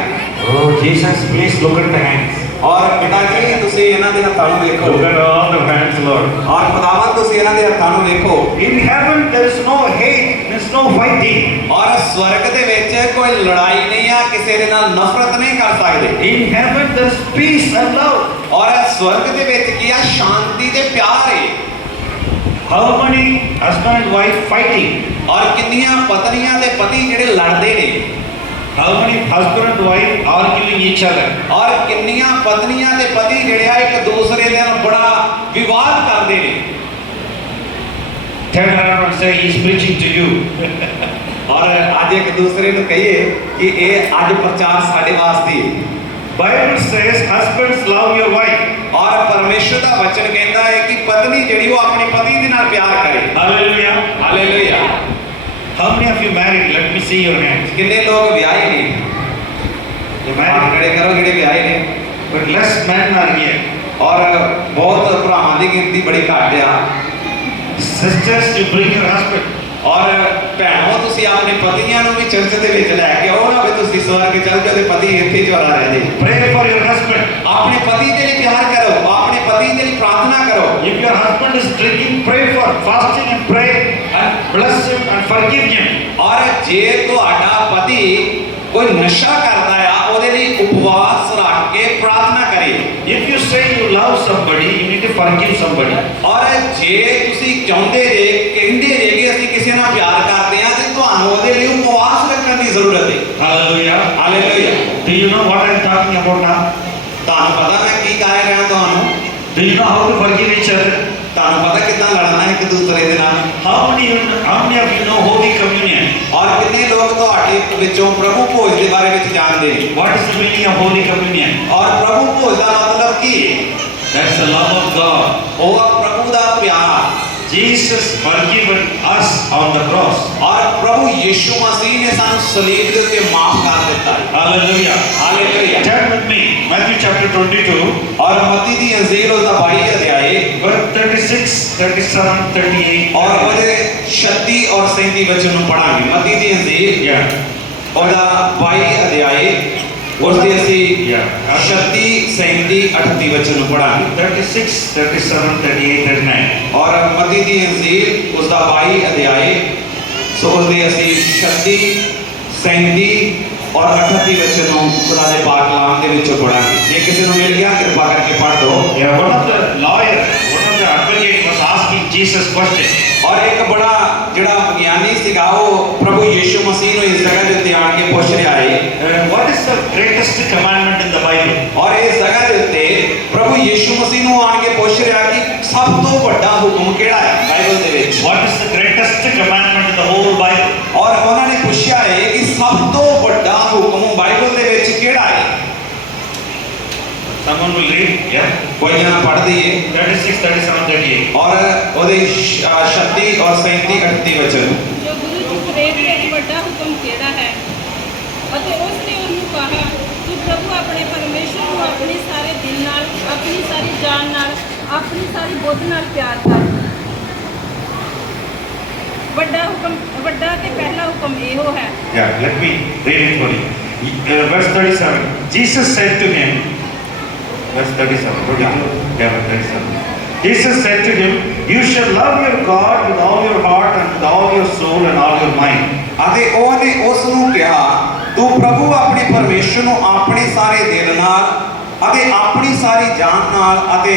Oh, Jesus, please look at the hands. ਔਰ ਪਿਤਾ ਜੀ ਤੁਸੀਂ ਇਹਨਾਂ ਦੇ ਹੱਥਾਂ ਨੂੰ ਦੇਖੋ। Look at all the hands, Lord. ਔਰ ਖੁਦਾਵੰਦ ਤੁਸੀਂ ਇਹਨਾਂ ਦੇ ਹੱਥਾਂ ਨੂੰ ਵੇਖੋ। In heaven there is no hate, there is no fighting. ਔਰ ਸਵਰਗ ਦੇ ਵਿੱਚ ਕੋਈ ਲੜਾਈ ਨਹੀਂ ਆ, ਕਿਸੇ ਦੇ ਨਾਲ ਨਫ਼ਰਤ ਨਹੀਂ ਕਰ ਸਕਦੇ। In heaven there is peace and love. ਔਰ ਸਵਰਗ ਦੇ ਵਿੱਚ ਕੀ ਆ, ਸ਼ਾਂਤੀ ਤੇ ਪਿਆਰ ਹੈ। How many husband and wife fighting? ਔਰ ਕਿੰਨੀਆਂ ਪਤਨੀਆਂ ਤੇ ਪਤੀ ਜਿਹੜੇ ਲੜਦੇ ਨੇ। How many husband and wife arguing each other? ਔਰ ਕਿੰਨੀਆਂ ਪਤਨੀਆਂ ਤੇ ਪਤੀ ਜਿਹੜੇ ਆ ਇੱਕ ਦੂਸਰੇ ਦੇ ਨਾਲ ਬੜਾ ਵਿਵਾਦ ਕਰਦੇ ਨੇ। Turn around and say, he is preaching to you. ਔਰ ਅੱਜ ਇੱਕ ਦੂਸਰੇ ਨੂੰ ਕਹੀਏ ਕਿ ਇਹ ਅੱਜ ਪ੍ਰਚਾਰ ਸਾਡੇ ਵਾਸਤੇ ਹੈ। Bible says, husbands love your wife. ਔਰ ਪਰਮੇਸ਼ਰ ਦਾ ਵਚਨ ਕਹਿੰਦਾ ਹੈ ਕਿ ਪਤਨੀ ਜਿਹੜੀ ਉਹ ਆਪਣੇ ਪਤੀ ਦੇ ਨਾਲ ਪਿਆਰ ਕਰੇ। Hallelujah. Hallelujah. How many of you married? Let me see your hands. ਕਿੰਨੇ ਲੋਕ ਵਿਆਹੇ ਨੇ? You ਹੱਥ married? ਖੜੇ ਕਰੋ ਜਿਹੜੇ ਵਿਆਹੇ ਨੇ। But less men are here. ਔਰ ਬਹੁਤ ਭਰਾਵਾਂ ਦੀ ਗਿਣਤੀ ਬੜੀ ਘੱਟ ਆ। Sisters, you bring your husband. ਔਰ ਭੈਣੋ ਤੁਸੀਂ ਆਪਣੇ ਪਤਨੀਆਂ ਨੂੰ ਵੀ ਚਰਚ ਦੇ ਵਿੱਚ ਲੈ ਕੇ ਆਓ ਨਾ, ਵੀ ਤੁਸੀਂ ਸਵਰਗ ਚੱਲ ਜਾਓ ਤੇ ਪਤੀ ਇੱਥੇ ਝੋਲਾ ਰਹਿ ਜੇ। Pray for your husband. ਆਪਣੇ ਪਤੀ ਦੇ ਲਈ ਪਿਆਰ ਕਰੋ, ਆਪਣੇ ਪਤੀ ਦੇ ਲਈ ਪ੍ਰਾਰਥਨਾ ਕਰੋ। If your husband is drinking, pray for fasting and pray and bless him and forgive him. ਔਰ ਜੇ ਤੁਹਾਡਾ ਪਤੀ ਕੋਈ ਨਸ਼ਾ ਕਰਦਾ ਆ, ਉਹਦੇ ਲਈ ਉਪਵਾਸ ਰੱਖ ਕੇ ਪ੍ਰਾਰਥਨਾ ਕਰੇ। If you say you love somebody, you need to forgive somebody. ਔਰ ਜੇ ਤੁਸੀਂ ਚਾਹੁੰਦੇ ਜੇ, ਕਹਿੰਦੇ ਜੇ ਕਿ ਅਸੀਂ ਕਿਸੇ ਨਾਲ ਪਿਆਰ ਕਰਦੇ ਆ, ਤੇ ਤੁਹਾਨੂੰ ਉਹਦੇ ਲਈ ਉਪਵਾਸ ਰੱਖਣ ਦੀ ਜ਼ਰੂਰਤ ਹੈ। Hallelujah. Hallelujah. Do you know what I am talking about now? ਤੁਹਾਨੂੰ ਪਤਾ ਮੈਂ ਕੀ ਕਹਿ ਰਿਹਾ ਤੁਹਾਨੂੰ? Do you know how to forgive each other? ਤੁਹਾਨੂੰ ਪਤਾ ਕਿੱਦਾਂ ਲੜਨਾ ਇੱਕ ਦੂਸਰੇ ਦੇ ਨਾਲ? How many of you know Holy Communion? ਔਰ ਕਿੰਨੇ ਲੋਕ ਤੁਹਾਡੇ ਵਿੱਚੋਂ ਪ੍ਰਭੂ ਭੋਜ ਦੇ ਬਾਰੇ ਵਿੱਚ ਜਾਣਦੇ ਨੇ? What is the meaning of Holy Communion? ਔਰ ਪ੍ਰਭੂ ਭੋਜ ਦਾ ਮਤਲਬ ਕੀ ਹੈ? That's the love of God. ਉਹ ਆ ਪ੍ਰਭੂ ਦਾ ਪਿਆਰ। Jesus forgiven us on the cross. ਔਰ ਪ੍ਰਭੂ ਯਿਸੂ ਮਸੀਹ ਨੇ ਸਾਨੂੰ ਸਲੀਬ ਦੇ ਉੱਤੇ ਮਾਫ ਕਰ ਦਿੱਤਾ ਹੈ। Hallelujah. Hallelujah. Turn with me, Matthew chapter 22, ਔਰ ਮਤੀ ਦੀ ਅੰਜੀਲ ਉਹਦਾ 22 ਅਧਿਆਏ verse 36, 37, 38. ਔਰ ਉਹਦੇ 36 ਔਰ 37 ਵਚਨ ਨੂੰ ਪੜਾਂਗੇ। ਮਤੀ ਦੀ ਅੰਜੀਲ Yeah. ਉਹਦਾ 22 ਅਧਿਆਏ ਉਸਦੇ ਅਸੀਂ Yeah. 36, 37, 38 ਵਚਨ ਨੂੰ ਪੜਾਂਗੇ। 36, 37, 38, 39. ਔਰ ਮਤੀ ਦੀ ਅੰਜੀਲ ਉਸਦਾ 22 ਅਧਿਆਏ ਸੋ ਉਸਦੇ ਅਸੀਂ 36, 37 ਔਰ 38 ਵਚਨ ਨੂੰ ਖੁਦਾ ਦੇ ਪਾਕ ਕਲਾਮ ਦੇ ਵਿੱਚੋਂ ਪੜਾਂਗੇ। ਜੇ ਕਿਸੇ ਨੂੰ ਮਿਲ ਗਿਆ ਕਿਰਪਾ ਕਰਕੇ ਪੜ੍ਹ ਦਿਓ। Yeah, one of the advocate was asking Jesus question. ਔਰ ਇੱਕ ਬੜਾ ਜਿਹੜਾ ਵਿਗਿਆਨੀ ਸੀਗਾ ਉਹ ਪ੍ਰਭੂ ਯਿਸੂ ਮਸੀਹ ਨੂੰ ਇਸ ਜਗ੍ਹਾ ਦੇ ਉੱਤੇ ਆਣ ਕੇ ਪੁੱਛ ਰਿਹਾ ਹੈ What is the greatest commandment in the Bible? ਔਰ ਇਸ ਜਗ੍ਹਾ ਦੇ ਉੱਤੇ ਪ੍ਰਭੂ ਯਿਸੂ ਮਸੀਹ ਨੂੰ ਆਣ ਕੇ ਪੁੱਛ ਰਿਹਾ ਕਿ ਸਭ ਤੋਂ ਵੱਡਾ ਹੁਕਮ ਕਿਹੜਾ ਹੈ ਬਾਈਬਲ ਦੇ ਵਿੱਚ? What is the greatest commandment in the whole Bible? ਔਰ ਉਹਨਾਂ ਨੇ ਪੁੱਛਿਆ ਹੈ ਕਿ ਸਭ ਤੋਂ ਵੱਡਾ ਹੁਕਮ ਬਾਈਬਲ ਦੇ ਵਿੱਚ ਕਿਹੜਾ ਹੈ? Someone will read? Yeah. ਕੋਈ ਜਣਾ ਪੜ੍ਹ ਦਈਏ। 36, 37, 38. ਔਰ ਉਹਦੇ 36 ਔਰ 37, 38 ਵਚਨ। ਜੋ ਗੁਰੂ ਜੀ ਪ੍ਰੇਮ ਵਿੱਚ ਵੱਡਾ ਹੁਕਮ ਕਿਹੜਾ ਹੈ? ਅਤੇ ਉਸ ਨੇ ਉਹਨੂੰ ਕਹਾ, ਤੂੰ ਪ੍ਰਭੂ ਆਪਣੇ ਪਰਮੇਸ਼ਰ ਨੂੰ ਆਪਣੇ ਸਾਰੇ ਦਿਲ ਨਾਲ, ਆਪਣੀ ਸਾਰੀ ਜਾਨ ਨਾਲ, ਆਪਣੀ ਸਾਰੀ ਬੁੱਧ ਨਾਲ ਪਿਆਰ ਕਰ। ਵੱਡਾ ਤੇ ਪਹਿਲਾ ਹੁਕਮ ਇਹੋ ਹੈ। Yeah, let me read it for you. Verse 37. Jesus said to him, verse 37. Yeah, verse 37. Jesus said to him, you shall love your God with all your heart and with all your soul and all your mind. ਅਤੇ ਉਹਨੇ ਉਸ ਨੂੰ ਕਿਹਾ ਤੂੰ ਪ੍ਰਭੂ ਆਪਣੇ ਪਰਮੇਸ਼ਰ ਨੂੰ ਆਪਣੇ ਸਾਰੇ ਦਿਲ ਨਾਲ ਅਤੇ ਆਪਣੀ ਸਾਰੀ ਜਾਨ ਨਾਲ ਅਤੇ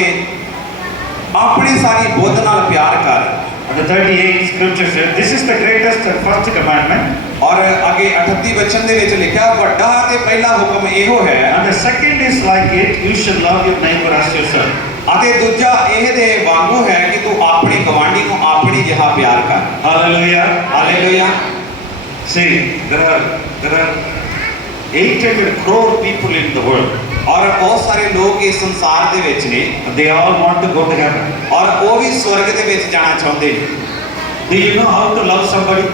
ਆਪਣੀ ਸਾਰੀ ਬੁੱਧ ਨਾਲ ਪਿਆਰ ਕਰ। And the 38 scripture says, this is the greatest and first commandment. ਔਰ ਅੱਗੇ 38 ਵਚਨ ਦੇ ਵਿੱਚ ਲਿਖਿਆ ਵੱਡਾ ਤੇ ਪਹਿਲਾ ਹੁਕਮ ਇਹੋ ਹੈ And the second is like it, you shall love your neighbor as yourself. ਅਤੇ ਦੂਜਾ ਇਹਦੇ ਵਾਂਗੂ ਹੈ ਕਿ ਤੂੰ ਆਪਣੇ ਗਵਾਂਢੀ ਨੂੰ ਆਪਣੀ ਜਿਹਾ ਪਿਆਰ ਕਰ। Hallelujah. Hallelujah. See, there are 800 crore people in the world. ਔਰ ਬਹੁਤ ਸਾਰੇ ਲੋਕ ਇਸ ਸੰਸਾਰ ਦੇ ਵਿੱਚ ਨੇ And they all want to go to heaven. ਔਰ ਉਹ ਵੀ ਸਵਰਗ ਦੇ ਵਿੱਚ ਜਾਣਾ ਚਾਹੁੰਦੇ ਨੇ। Do you know how to love somebody?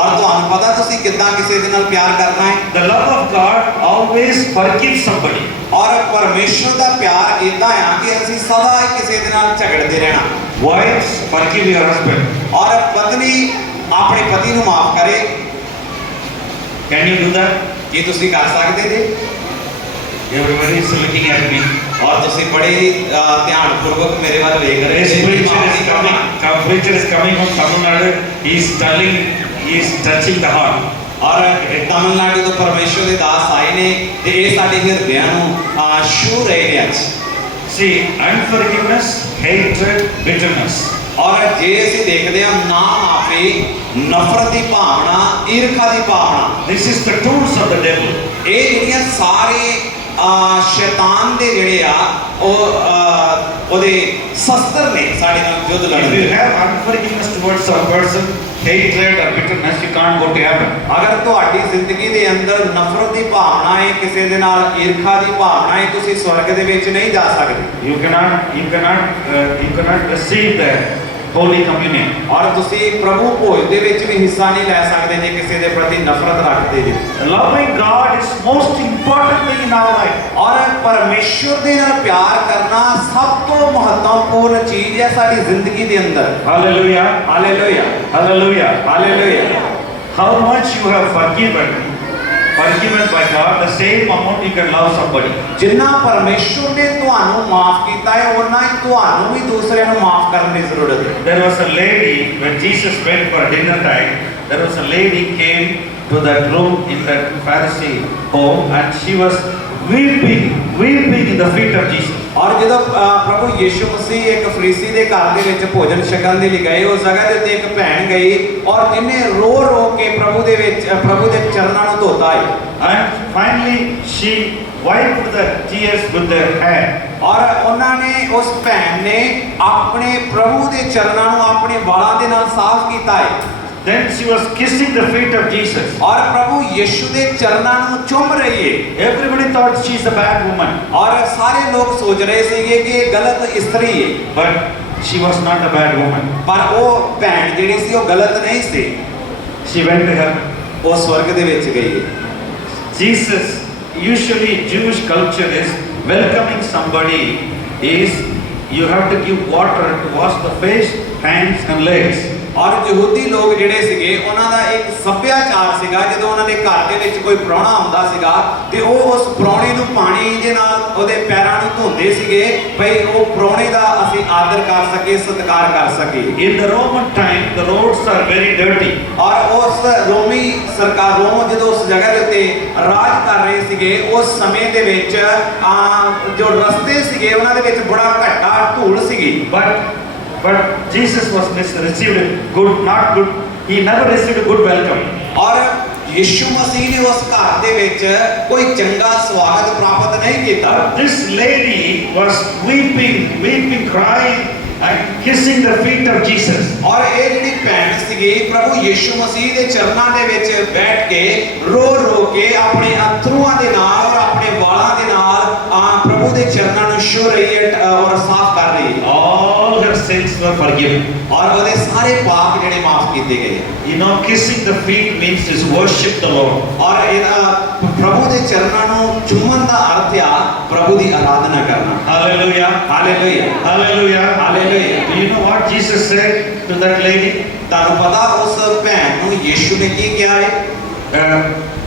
ਔਰ ਤੁਹਾਨੂੰ ਪਤਾ ਤੁਸੀਂ ਕਿੱਦਾਂ ਕਿਸੇ ਦੇ ਨਾਲ ਪਿਆਰ ਕਰਨਾ ਹੈ? The love of God always forgives somebody. ਔਰ ਪਰਮੇਸ਼ਰ ਦਾ ਪਿਆਰ ਇਦਾਂ ਆ ਕਿ ਅਸੀਂ ਸਦਾ ਹੀ ਕਿਸੇ ਦੇ ਨਾਲ ਝਗੜਦੇ ਰਹਿਣਾ। Wives, forgive your husband. ਔਰ ਪਤਨੀ ਆਪਣੇ ਪਤੀ ਨੂੰ ਮਾਫ ਕਰੇ। Can you do that? ਕੀ ਤੁਸੀਂ ਕਰ ਸਕਦੇ ਜੇ? Everybody is looking at me. ਔਰ ਤੁਸੀਂ ਬੜੇ ਧਿਆਨਪੂਰਵਕ ਮੇਰੇ ਵੱਲ ਵੇਖ ਰਹੇ This ਜੇ। preacher is coming preacher is coming from Tamil Nadu. He is touching the heart. ਔਰ ਤਮਿਲਨਾਡੂ ਤੋਂ ਪਰਮੇਸ਼ਵਰ ਦੇ ਦਾਸ ਆਏ ਨੇ ਤੇ ਇਹ ਸਾਡੇ ਹਿਰਦਿਆਂ ਨੂੰ ਛੂਹ ਰਹੇ ਨੇ ਅੱਜ। See, unforgiveness, hatred, bitterness. ਔਰ ਜੇ ਅਸੀਂ ਦੇਖਦੇ ਹਾਂ ਨਾ ਮਾਫੀ, ਨਫ਼ਰਤ ਦੀ ਭਾਵਨਾ, ਈਰਖਾ ਦੀ ਭਾਵਨਾ, This is the tools of the devil. ਇਹ ਜਿਹੜੀਆਂ ਸਾਰੇ ਸ਼ੈਤਾਨ ਦੇ ਜਿਹੜੇ ਆ ਉਹਦੇ ਸ਼ਸਤਰ ਨੇ ਸਾਡੇ ਨਾਲ ਯੁੱਧ If ਲੜਨ you ਦੇ। have unforgiveness towards some person, hatred or bitterness, you can't go to heaven. ਅਗਰ ਤੁਹਾਡੀ ਜ਼ਿੰਦਗੀ ਦੇ ਅੰਦਰ ਨਫ਼ਰਤ ਦੀ ਭਾਵਨਾ ਹੈ, ਕਿਸੇ ਦੇ ਨਾਲ ਈਰਖਾ ਦੀ ਭਾਵਨਾ ਹੈ, ਤੁਸੀਂ ਸਵਰਗ ਦੇ ਵਿੱਚ ਨਹੀਂ ਜਾ ਸਕਦੇ। You cannot receive the Holy Communion. ਔਰ ਤੁਸੀਂ ਪ੍ਰਭੂ ਭੋਜ ਦੇ ਵਿੱਚ ਵੀ ਹਿੱਸਾ ਨਹੀਂ ਲੈ ਸਕਦੇ ਜੇ ਕਿਸੇ ਦੇ ਪ੍ਰਤੀ ਨਫ਼ਰਤ ਰੱਖਦੇ ਜੇ। Loving God is most important thing in our life. ਔਰ ਪਰਮੇਸ਼ਵਰ ਦੇ ਨਾਲ ਪਿਆਰ ਕਰਨਾ ਸਭ ਤੋਂ ਮਹੱਤਵਪੂਰਨ ਚੀਜ਼ ਹੈ ਸਾਡੀ ਜ਼ਿੰਦਗੀ ਦੇ ਅੰਦਰ। Hallelujah. Hallelujah, Hallelujah. Hallelujah. How much you have forgiven by God, the same amount you can love somebody. ਜਿੰਨਾ ਪਰਮੇਸ਼ਵਰ ਨੇ ਤੁਹਾਨੂੰ ਮਾਫ ਕੀਤਾ ਹੈ ਉਹਨਾਂ ਹੀ ਤੁਹਾਨੂੰ ਵੀ ਦੂਸਰਿਆਂ ਨੂੰ ਮਾਫ ਕਰਨ ਦੀ ਜ਼ਰੂਰਤ ਹੈ। There was a lady, when Jesus went for dinner time, there was a lady came to that room in that Pharisee home and she was weeping in the feet of Jesus. ਔਰ ਜਦੋਂ ਪ੍ਰਭੂ ਯੀਸ਼ੂ ਮਸੀਹ ਇੱਕ ਫਰੀਸੀ ਦੇ ਘਰ ਦੇ ਵਿੱਚ ਭੋਜਨ ਛਕਣ ਦੇ ਲਈ ਗਏ, ਉਸ ਜਗ੍ਹਾ ਦੇ ਉੱਤੇ ਇੱਕ ਭੈਣ ਗਈ ਔਰ ਜਿਹਨੇ ਰੋ ਕੇ ਪ੍ਰਭੂ ਦੇ ਚਰਨਾਂ ਨੂੰ ਧੋਤਾ ਹੈ। And finally she wiped the tears with her hand. ਔਰ ਉਹਨਾਂ ਨੇ ਉਸ ਭੈਣ ਨੇ ਆਪਣੇ ਪ੍ਰਭੂ ਦੇ ਚਰਨਾਂ ਨੂੰ ਆਪਣੇ ਵਾਲਾਂ ਦੇ ਨਾਲ ਸਾਫ਼ ਕੀਤਾ ਹੈ। Then she was kissing the feet of Jesus. ਔਰ ਪ੍ਰਭੂ ਯੀਸ਼ੂ ਦੇ ਚਰਨਾਂ ਨੂੰ ਚੁੰਮ ਰਹੀ ਹੈ। Everybody thought she's a bad woman. ਔਰ ਸਾਰੇ ਲੋਕ ਸੋਚ ਰਹੇ ਸੀਗੇ ਕਿ ਇਹ ਗਲਤ ਇਸਤਰੀ ਹੈ, But she was not a bad woman. ਪਰ ਉਹ ਭੈਣ ਜਿਹੜੀ ਸੀ ਉਹ ਗਲਤ ਨਹੀਂ ਸੀ। She went to heaven. ਉਹ ਸਵਰਗ ਦੇ ਵਿੱਚ ਗਈ ਹੈ। Jesus, usually Jewish culture is welcoming somebody is you have to give water to wash the face, hands and legs. ਔਰ ਯਹੂਦੀ ਲੋਕ ਜਿਹੜੇ ਸੀਗੇ ਉਹਨਾਂ ਦਾ ਇੱਕ ਸੱਭਿਆਚਾਰ ਸੀਗਾ, ਜਦੋਂ ਉਹਨਾਂ ਦੇ ਘਰ ਦੇ ਵਿੱਚ ਕੋਈ ਪ੍ਰਾਹੁਣਾ ਆਉਂਦਾ ਸੀਗਾ ਤੇ ਉਹ ਉਸ ਪ੍ਰਾਹੁਣੇ ਨੂੰ ਪਾਣੀ ਦੇ ਨਾਲ ਉਹਦੇ ਪੈਰਾਂ ਨੂੰ ਧੋਂਦੇ ਸੀਗੇ ਭਈ ਉਹ ਪ੍ਰਾਹੁਣੇ ਦਾ ਅਸੀਂ ਆਦਰ ਕਰ ਸਕੀਏ, ਸਤਿਕਾਰ ਕਰ ਸਕੀਏ। In the Roman time, the roads are very dirty. ਔਰ ਉਸ ਰੋਮੀ ਸਰਕਾਰ ਰੋਮ ਜਦੋਂ ਉਸ ਜਗ੍ਹਾ ਦੇ ਉੱਤੇ ਰਾਜ ਕਰ ਰਹੇ ਸੀਗੇ ਉਸ ਸਮੇਂ ਦੇ ਵਿੱਚ ਜੋ ਰਸਤੇ ਸੀਗੇ ਉਹਨਾਂ ਦੇ ਵਿੱਚ ਬੜਾ ਘੱਟਾ ਧੂੜ ਸੀਗੀ। But Jesus was received good, not good. He never received a good welcome. ਔਰ ਯਿਸੂ ਮਸੀਹ ਨੇ ਉਸ ਘਰ ਦੇ ਵਿੱਚ ਕੋਈ ਚੰਗਾ ਸਵਾਗਤ ਪ੍ਰਾਪਤ ਨਹੀਂ ਕੀਤਾ। This lady was weeping, crying and kissing the feet of Jesus. ਔਰ ਇਹ ਜਿਹੜੀ ਭੈਣ ਸੀਗੀ ਪ੍ਰਭੂ ਯਿਸੂ ਮਸੀਹ ਦੇ ਚਰਨਾਂ ਦੇ ਵਿੱਚ ਬੈਠ ਕੇ ਰੋ ਕੇ ਆਪਣੇ ਅਥਰੂਆਂ ਦੇ ਨਾਲ ਔਰ ਆਪਣੇ ਵਾਲਾਂ ਦੇ ਨਾਲ ਪ੍ਰਭੂ ਦੇ ਚਰਨਾਂ ਨੂੰ ਛੂ ਰਹੀ ਹੈ ਔਰ ਸਾਫ਼ ਕਰ ਰਹੀ ਹੈ। All her sins were forgiven. ਔਰ ਉਹਦੇ ਸਾਰੇ ਪਾਪ ਜਿਹੜੇ ਮਾਫ ਕੀਤੇ ਗਏ। You know, kissing the feet means to worship the Lord. ਔਰ ਪ੍ਰਭੂ ਦੇ ਚਰਨਾਂ ਨੂੰ ਚੁੰਮਣ ਦਾ ਅਰਥ ਆ ਪ੍ਰਭੂ ਦੀ ਆਰਾਧਨਾ ਕਰਨਾ। Hallelujah. Hallelujah, Hallelujah. Hallelujah. Do you know what Jesus said to that lady? ਤੁਹਾਨੂੰ ਪਤਾ ਉਸ ਭੈਣ ਨੂੰ ਯਿਸੂ ਨੇ ਕੀ ਕਿਹਾ ਹੈ?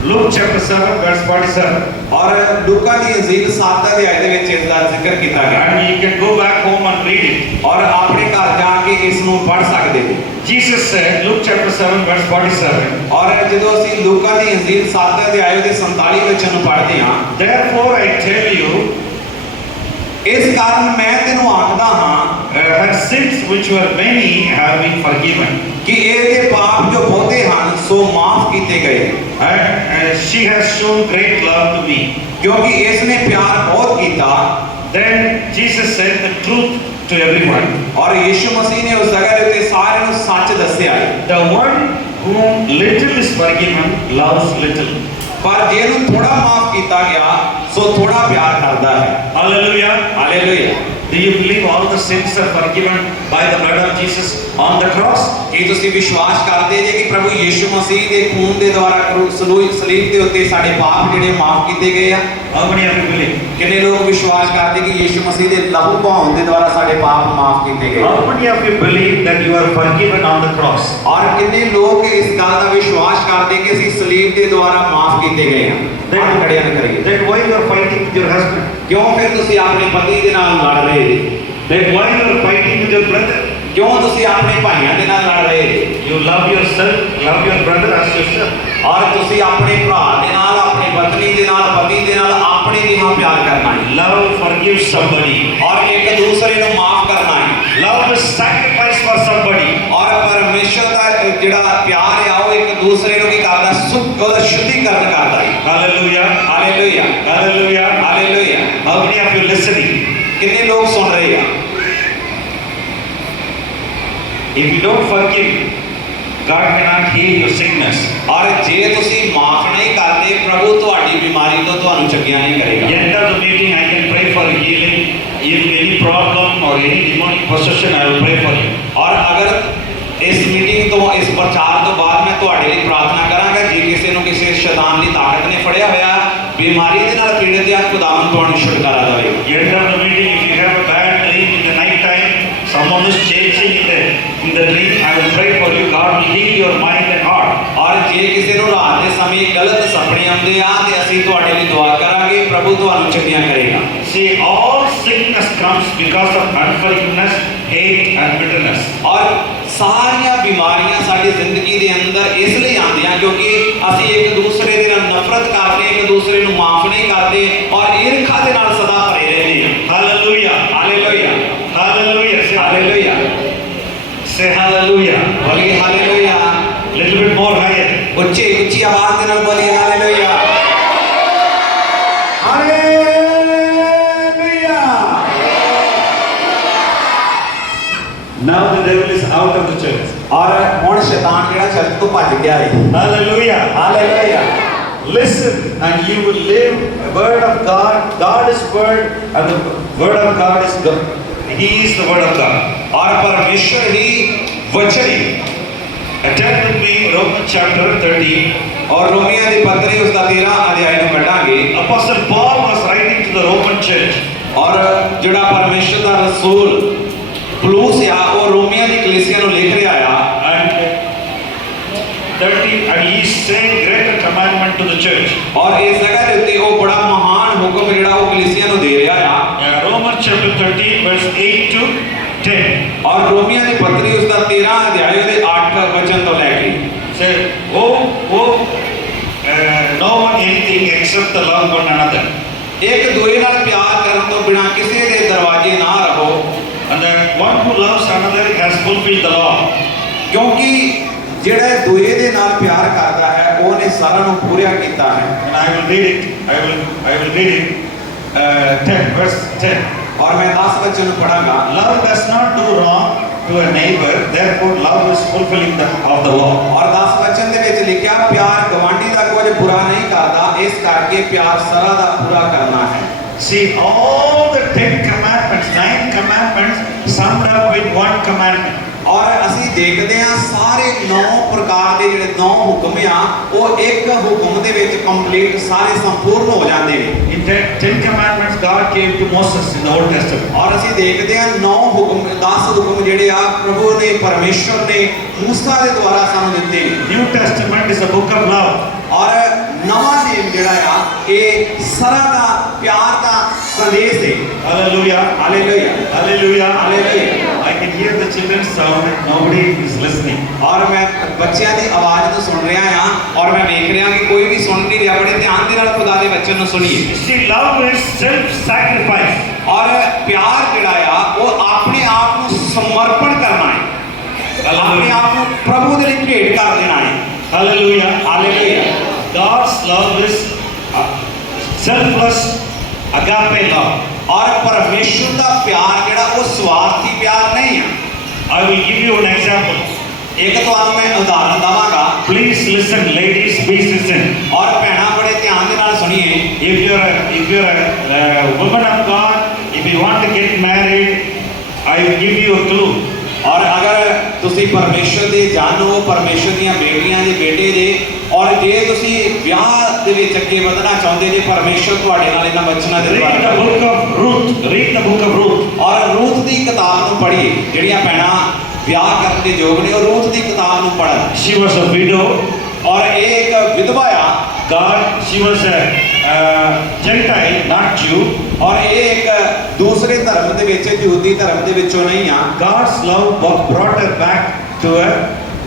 Luke chapter 7 verse 47. ਔਰ ਲੂਕਾ ਦੀ ਇੰਜੀਲ 7 ਅਧਿਆਇ ਦੇ ਵਿੱਚ ਇਸ ਦਾ ਜ਼ਿਕਰ ਕੀਤਾ ਗਿਆ। And you can go back home and read it. ਔਰ ਆਪਣੇ ਘਰ ਜਾ ਕੇ ਇਸ ਨੂੰ ਪੜ੍ਹ ਸਕਦੇ ਹੋ। Jesus said, Luke chapter 7 verse 47. ਔਰ ਜਦੋਂ ਅਸੀਂ ਲੂਕਾ ਦੀ ਇੰਜੀਲ 7 ਅਧਿਆਇ ਦੇ 47 ਵਿੱਚ ਨੂੰ ਪੜ੍ਹਦੇ ਹਾਂ, Therefore I tell you, ਇਸ ਕਾਰਨ ਮੈਂ ਤੈਨੂੰ ਆਖਦਾ ਹਾਂ her sins which were many have been forgiven. ਕਿ ਇਹਦੇ ਪਾਪ ਜੋ ਬਹੁਤੇ ਹਨ ਸੋ ਮਾਫ ਕੀਤੇ ਗਏ। And she has shown great love to me. ਕਿਉਂਕਿ ਇਸ ਨੇ ਪਿਆਰ ਬਹੁਤ ਕੀਤਾ। Then Jesus said the truth to everyone. ਔਰ ਯਿਸੂ ਮਸੀਹ ਨੇ ਉਸ ਜਗ੍ਹਾ ਦੇ ਉੱਤੇ ਸਾਰਿਆਂ ਨੂੰ ਸੱਚ ਦੱਸਿਆ। The one whom little is forgiven loves little. ਪਰ ਜਿਹਨੂੰ ਥੋੜਾ ਮਾਫ ਕੀਤਾ ਗਿਆ ਸੋ ਥੋੜਾ ਪਿਆਰ ਕਰਦਾ ਹੈ। Hallelujah. Hallelujah. Do you believe all the sins are forgiven by the blood of Jesus on the cross? ਕੀ ਤੁਸੀਂ ਵਿਸ਼ਵਾਸ ਕਰਦੇ ਜੇ ਕਿ ਪ੍ਰਭੂ ਯਿਸੂ ਮਸੀਹ ਦੇ ਖੂਨ ਦੇ ਦੁਆਰਾ ਸਲੀਬ ਦੇ ਉੱਤੇ ਸਾਡੇ ਪਾਪ ਜਿਹੜੇ ਮਾਫ ਕੀਤੇ ਗਏ ਆ? How many of you believe? ਕਿੰਨੇ ਲੋਕ ਵਿਸ਼ਵਾਸ ਕਰਦੇ ਕਿ ਯਿਸੂ ਮਸੀਹ ਦੇ ਲਹੂ ਬਹਾਉਣ ਦੇ ਦੁਆਰਾ ਸਾਡੇ ਪਾਪ ਮਾਫ ਕੀਤੇ ਗਏ? How many of you believe that you are forgiven on the cross? ਔਰ ਕਿੰਨੇ ਲੋਕ ਇਸ ਗੱਲ ਦਾ ਵਿਸ਼ਵਾਸ ਕਰਦੇ ਕਿ ਅਸੀਂ ਸਲੀਬ ਦੇ ਦੁਆਰਾ ਮਾਫ ਕੀਤੇ ਗਏ ਆ? Then, ਖੜਿਆਂ ਨੂੰ ਕਰੀਏ। then why you are fighting with your husband? ਕਿਉਂ ਫਿਰ ਤੁਸੀਂ ਆਪਣੇ ਪਤੀ ਦੇ ਨਾਲ ਲੜ ਰਹੇ ਜੀ? Then why you are fighting with your brother? क्यों तुसी अपने भाइयों के नाल लड़ रहे हो? You love yourself, love your brother as yourself. और तुसी अपने भरा दे नाल, अपनी पत्नी दे नाल, पति दे नाल अपने जिहा प्यार करना है। Love forgives somebody. और एक दूसरे को माफ करना है। Love is sacrifice for somebody. और परमेश्वर का जिहड़ा प्यार है वो एक दूसरे को की करदा शुद्धिकरण करता है। Hallelujah. Hallelujah, Hallelujah. Hallelujah. How many of you listening? कितने लोग सुन रहे हैं? If you don't forgive, God cannot heal your sickness. और जे तुसी माफ नहीं करते प्रभु तुम्हारी बीमारी तो ਤੁਹਾਨੂੰ ਚੰਗਿਆ नहीं करेगा। End of the meeting, I can pray for healing. If any problem or any demonic possession, I will pray for you. और अगर इस मीटिंग तो इस प्रचार तो बाद मैं ਤੁਹਾਡੇ ਲਈ प्रार्थना करांगा जे ਕਿਸੇ ਨੂੰ ਕਿਸੇ शैतान ਦੀ ਤਾਕਤ ਨੇ ਫੜਿਆ ਹੋਇਆ बीमारी ਦੇ ਨਾਲ ਪੀੜਿਤ ਹੈ ਖੁਦਾਵੰਦ ਤੁਹਾਨੂੰ ਛੁਟਕਾਰਾ ਦੇਵੇਗਾ। End of the meeting, if you have a bad dream in the night time, someone is chasing in the dream, I will pray for you. God will heal your mind and heart. और जे ਕਿਸੇ ਨੂੰ ਰਾਤ ਦੇ ਸਮੇਂ ਗਲਤ ਸੁਪਨੇ ਆਉਂਦੇ ਆ ਤੇ ਅਸੀਂ ਤੁਹਾਡੇ ਲਈ ਦੁਆ ਕਰਾਂਗੇ ਪ੍ਰਭੂ ਤੁਹਾਨੂੰ ਚੰਗਿਆ ਕਰੇਗਾ। See, all sickness comes because of unforgiveness, hate and bitterness. और ਸਾਰੀਆਂ ਬਿਮਾਰੀਆਂ ਸਾਡੀ ਜ਼ਿੰਦਗੀ ਦੇ ਅੰਦਰ ਇਸ ਲਈ ਆਉਂਦੀਆਂ ਕਿਉਂਕਿ ਅਸੀਂ ਇੱਕ ਦੂਸਰੇ ਦੇ ਨਾਲ ਨਫ਼ਰਤ ਕਰਦੇ, ਇੱਕ ਦੂਸਰੇ ਨੂੰ ਮਾਫ ਨਹੀਂ ਕਰਦੇ ਔਰ ਈਰਖਾ ਦੇ ਨਾਲ ਸਦਾ ਭਰੇ ਰਹਿੰਦੇ ਹਾਂ। Hallelujah. Hallelujah, Hallelujah. Say hallelujah, Say hallelujah. ਬੋਲੀਏ hallelujah, Little bit more higher. ਉੱਚੀ ਉੱਚੀ ਆਵਾਜ਼ ਦੇ ਨਾਲ ਬੋਲੀਏ hallelujah, hallelujah. Now the devil is out of the church. ਔਰ ਹੁਣ ਸ਼ੈਤਾਨ ਜਿਹੜਾ ਚਰਚ ਤੋਂ ਭੱਜ ਗਿਆ ਹੈ। Hallelujah. Hallelujah. Listen, and you will live the word of God. God is word, and the word of God is God. He is the word of God. और परमेश्वर ही वचन ही। Attend with me Romans chapter 13. और रोमिया ਦੀ ਪੱਤਰੀ ਉਸ ਦਾ 13 ਅਧਿਆਇ ਨੂੰ ਪੜਾਂਗੇ। Apostle Paul was writing to the Roman church. और ਜਿਹੜਾ ਪਰਮੇਸ਼ਰ ਦਾ ਰਸੂਲ ਪਲੂਸ ਆ ਉਹ ਰੋਮੀਆ ਦੀ ਕਲੀਸਿਆ ਨੂੰ ਲਿਖ ਰਿਹਾ ਆ And 13, and he is saying greater commandment to the church. और ਇਸ ਜਗ੍ਹਾ ਦੇ ਉੱਤੇ ਉਹ ਬੜਾ ਮਹਾਨ ਹੁਕਮ ਜਿਹੜਾ ਉਹ ਕਲੀਸਿਆ ਨੂੰ ਦੇ ਰਿਹਾ ਆ। Romans chapter 13 verse 8 to 10. और रोमिया ਦੀ ਪੱਤਰੀ ਉਸ ਦਾ 13 ਅਧਿਆਇ ਦੇ 8 ਵਚਨ ਤੋਂ ਲੈ ਕੇ Say, no one anything except the love one another. ਇੱਕ ਦੂਏ ਨਾਲ ਪਿਆਰ ਕਰਨ ਤੋਂ ਬਿਨਾ ਕਿਸੇ ਦੇ ਦਰਵਾਜ਼ੇ ਨਾ ਰਹੋ। And the one who loves another has fulfilled the law. ਕਿਉਂਕਿ ਜਿਹੜਾ ਦੂਏ ਦੇ ਨਾਲ ਪਿਆਰ ਕਰਦਾ ਹੈ ਉਹਨੇ ਸਾਰਿਆਂ ਨੂੰ ਪੂਰਾ ਕੀਤਾ ਹੈ। And I will read it. I will read it. 10 verse 10. और मैं 10 वचन ਨੂੰ ਪੜਾਂਗਾ। Love does not do wrong to a neighbor. Therefore, love is fulfilling of the law. और 10 वचन ਦੇ ਵਿੱਚ ਲਿਖਿਆ ਪਿਆਰ ਗਵਾਂਢੀ ਦਾ ਕੁਝ ਬੁਰਾ ਨਹੀਂ ਕਰਦਾ ਇਸ ਕਰਕੇ ਪਿਆਰ ਸਾਰਾ ਦਾ ਪੂਰਾ ਕਰਨਾ ਹੈ। See, all the 10 commandments, 9 commandments summed up with one commandment. और ਅਸੀਂ ਦੇਖਦੇ ਹਾਂ ਸਾਰੇ 9 ਪ੍ਰਕਾਰ ਦੇ ਜਿਹੜੇ 9 ਹੁਕਮ ਆ ਉਹ ਇੱਕ ਹੁਕਮ ਦੇ ਵਿੱਚ ਕੰਪਲੀਟ ਸਾਰੇ ਸੰਪੂਰਨ ਹੋ ਜਾਂਦੇ ਨੇ। In 10 commandments God gave to Moses in the Old Testament. और ਅਸੀਂ ਦੇਖਦੇ ਹਾਂ 9 ਹੁਕਮ 10 ਹੁਕਮ ਜਿਹੜੇ ਆ ਪ੍ਰਭੂ ਨੇ ਪਰਮੇਸ਼ਵਰ ਨੇ ਮੂਸਾ ਦੇ ਦੁਆਰਾ ਸਾਨੂੰ ਦਿੱਤੇ ਨੇ। New Testament is a book of love. और नवा नेम ਜਿਹੜਾ ਆ ਇਹ ਸਰਾ ਦਾ ਪਿਆਰ ਦਾ ਸੰਦੇਸ਼ ਹੈ। Hallelujah. Hallelujah, Hallelujah. Hallelujah. I can hear the children's sound and nobody is listening. और मैं ਬੱਚਿਆਂ ਦੀ ਆਵਾਜ਼ ਨੂੰ ਸੁਣ ਰਿਹਾ ਹਾਂ और मैं ਵੇਖ ਰਿਹਾ ਕਿ ਕੋਈ ਵੀ ਸੁਣ ਨਹੀਂ ਰਿਹਾ। ਬੜੇ ਧਿਆਨ ਦੇ ਨਾਲ ਖੁਦਾ ਦੇ ਵਚਨ ਨੂੰ ਸੁਣੀਏ। You see, love is self-sacrifice. और प्यार ਜਿਹੜਾ ਆ ਉਹ ਆਪਣੇ ਆਪ ਨੂੰ ਸਮਰਪਣ ਕਰਨਾ ਹੈ। ਆਪਣੇ ਆਪ ਨੂੰ ਪ੍ਰਭੂ ਦੇ ਲਈ ਭੇਟ ਕਰ ਦੇਣਾ ਹੈ। Hallelujah. Hallelujah. God's love is selfless agape love. और परमेश्वर ਦਾ ਪਿਆਰ ਜਿਹੜਾ ਉਹ ਸਵਾਰਥੀ ਪਿਆਰ ਨਹੀਂ ਆ। I will give you an example. ਇੱਕ ਤੁਹਾਨੂੰ ਮੈਂ ਉਦਾਹਰਨ ਦਵਾਂਗਾ। Please listen, ladies. Please listen. और ਭੈਣਾਂ ਬੜੇ ਧਿਆਨ ਦੇ ਨਾਲ ਸੁਣੀਏ। If you're a woman of God, if you want to get married, I will give you a clue. और अगर ਤੁਸੀਂ ਪਰਮੇਸ਼ਰ ਦੇ ਜਾਣੋ ਪਰਮੇਸ਼ਰ ਦੀਆਂ ਬੇਟੀਆਂ ਦੇ ਬੇਟੇ ਦੇ ਔਰ ਜੇ ਤੁਸੀਂ ਵਿਆਹ ਦੇ ਵਿੱਚ ਅੱਗੇ ਵਧਣਾ ਚਾਹੁੰਦੇ ਜੇ ਪਰਮੇਸ਼ਰ ਤੁਹਾਡੇ ਨਾਲ ਇਹਨਾਂ ਵਚਨਾਂ ਦੇ Read the book of Ruth. Read the book of Ruth. ਔਰ ਰੂਥ ਦੀ ਕਿਤਾਬ ਨੂੰ ਪੜ੍ਹੀਏ। ਜਿਹੜੀਆਂ ਭੈਣਾਂ ਵਿਆਹ ਕਰਨ ਦੇ ਯੋਗ ਨੇ ਉਹ ਰੂਥ ਦੀ ਕਿਤਾਬ ਨੂੰ ਪੜ੍ਹਨ। She was a widow. और एक विधवा आ God, she was a Gentile, not Jew. ਔਰ ਇਹ ਇੱਕ ਦੂਸਰੇ ਧਰਮ ਦੇ ਵਿੱਚ ਯਹੂਦੀ ਧਰਮ ਦੇ ਵਿੱਚੋਂ ਨਹੀਂ ਆ। God's love brought her back to a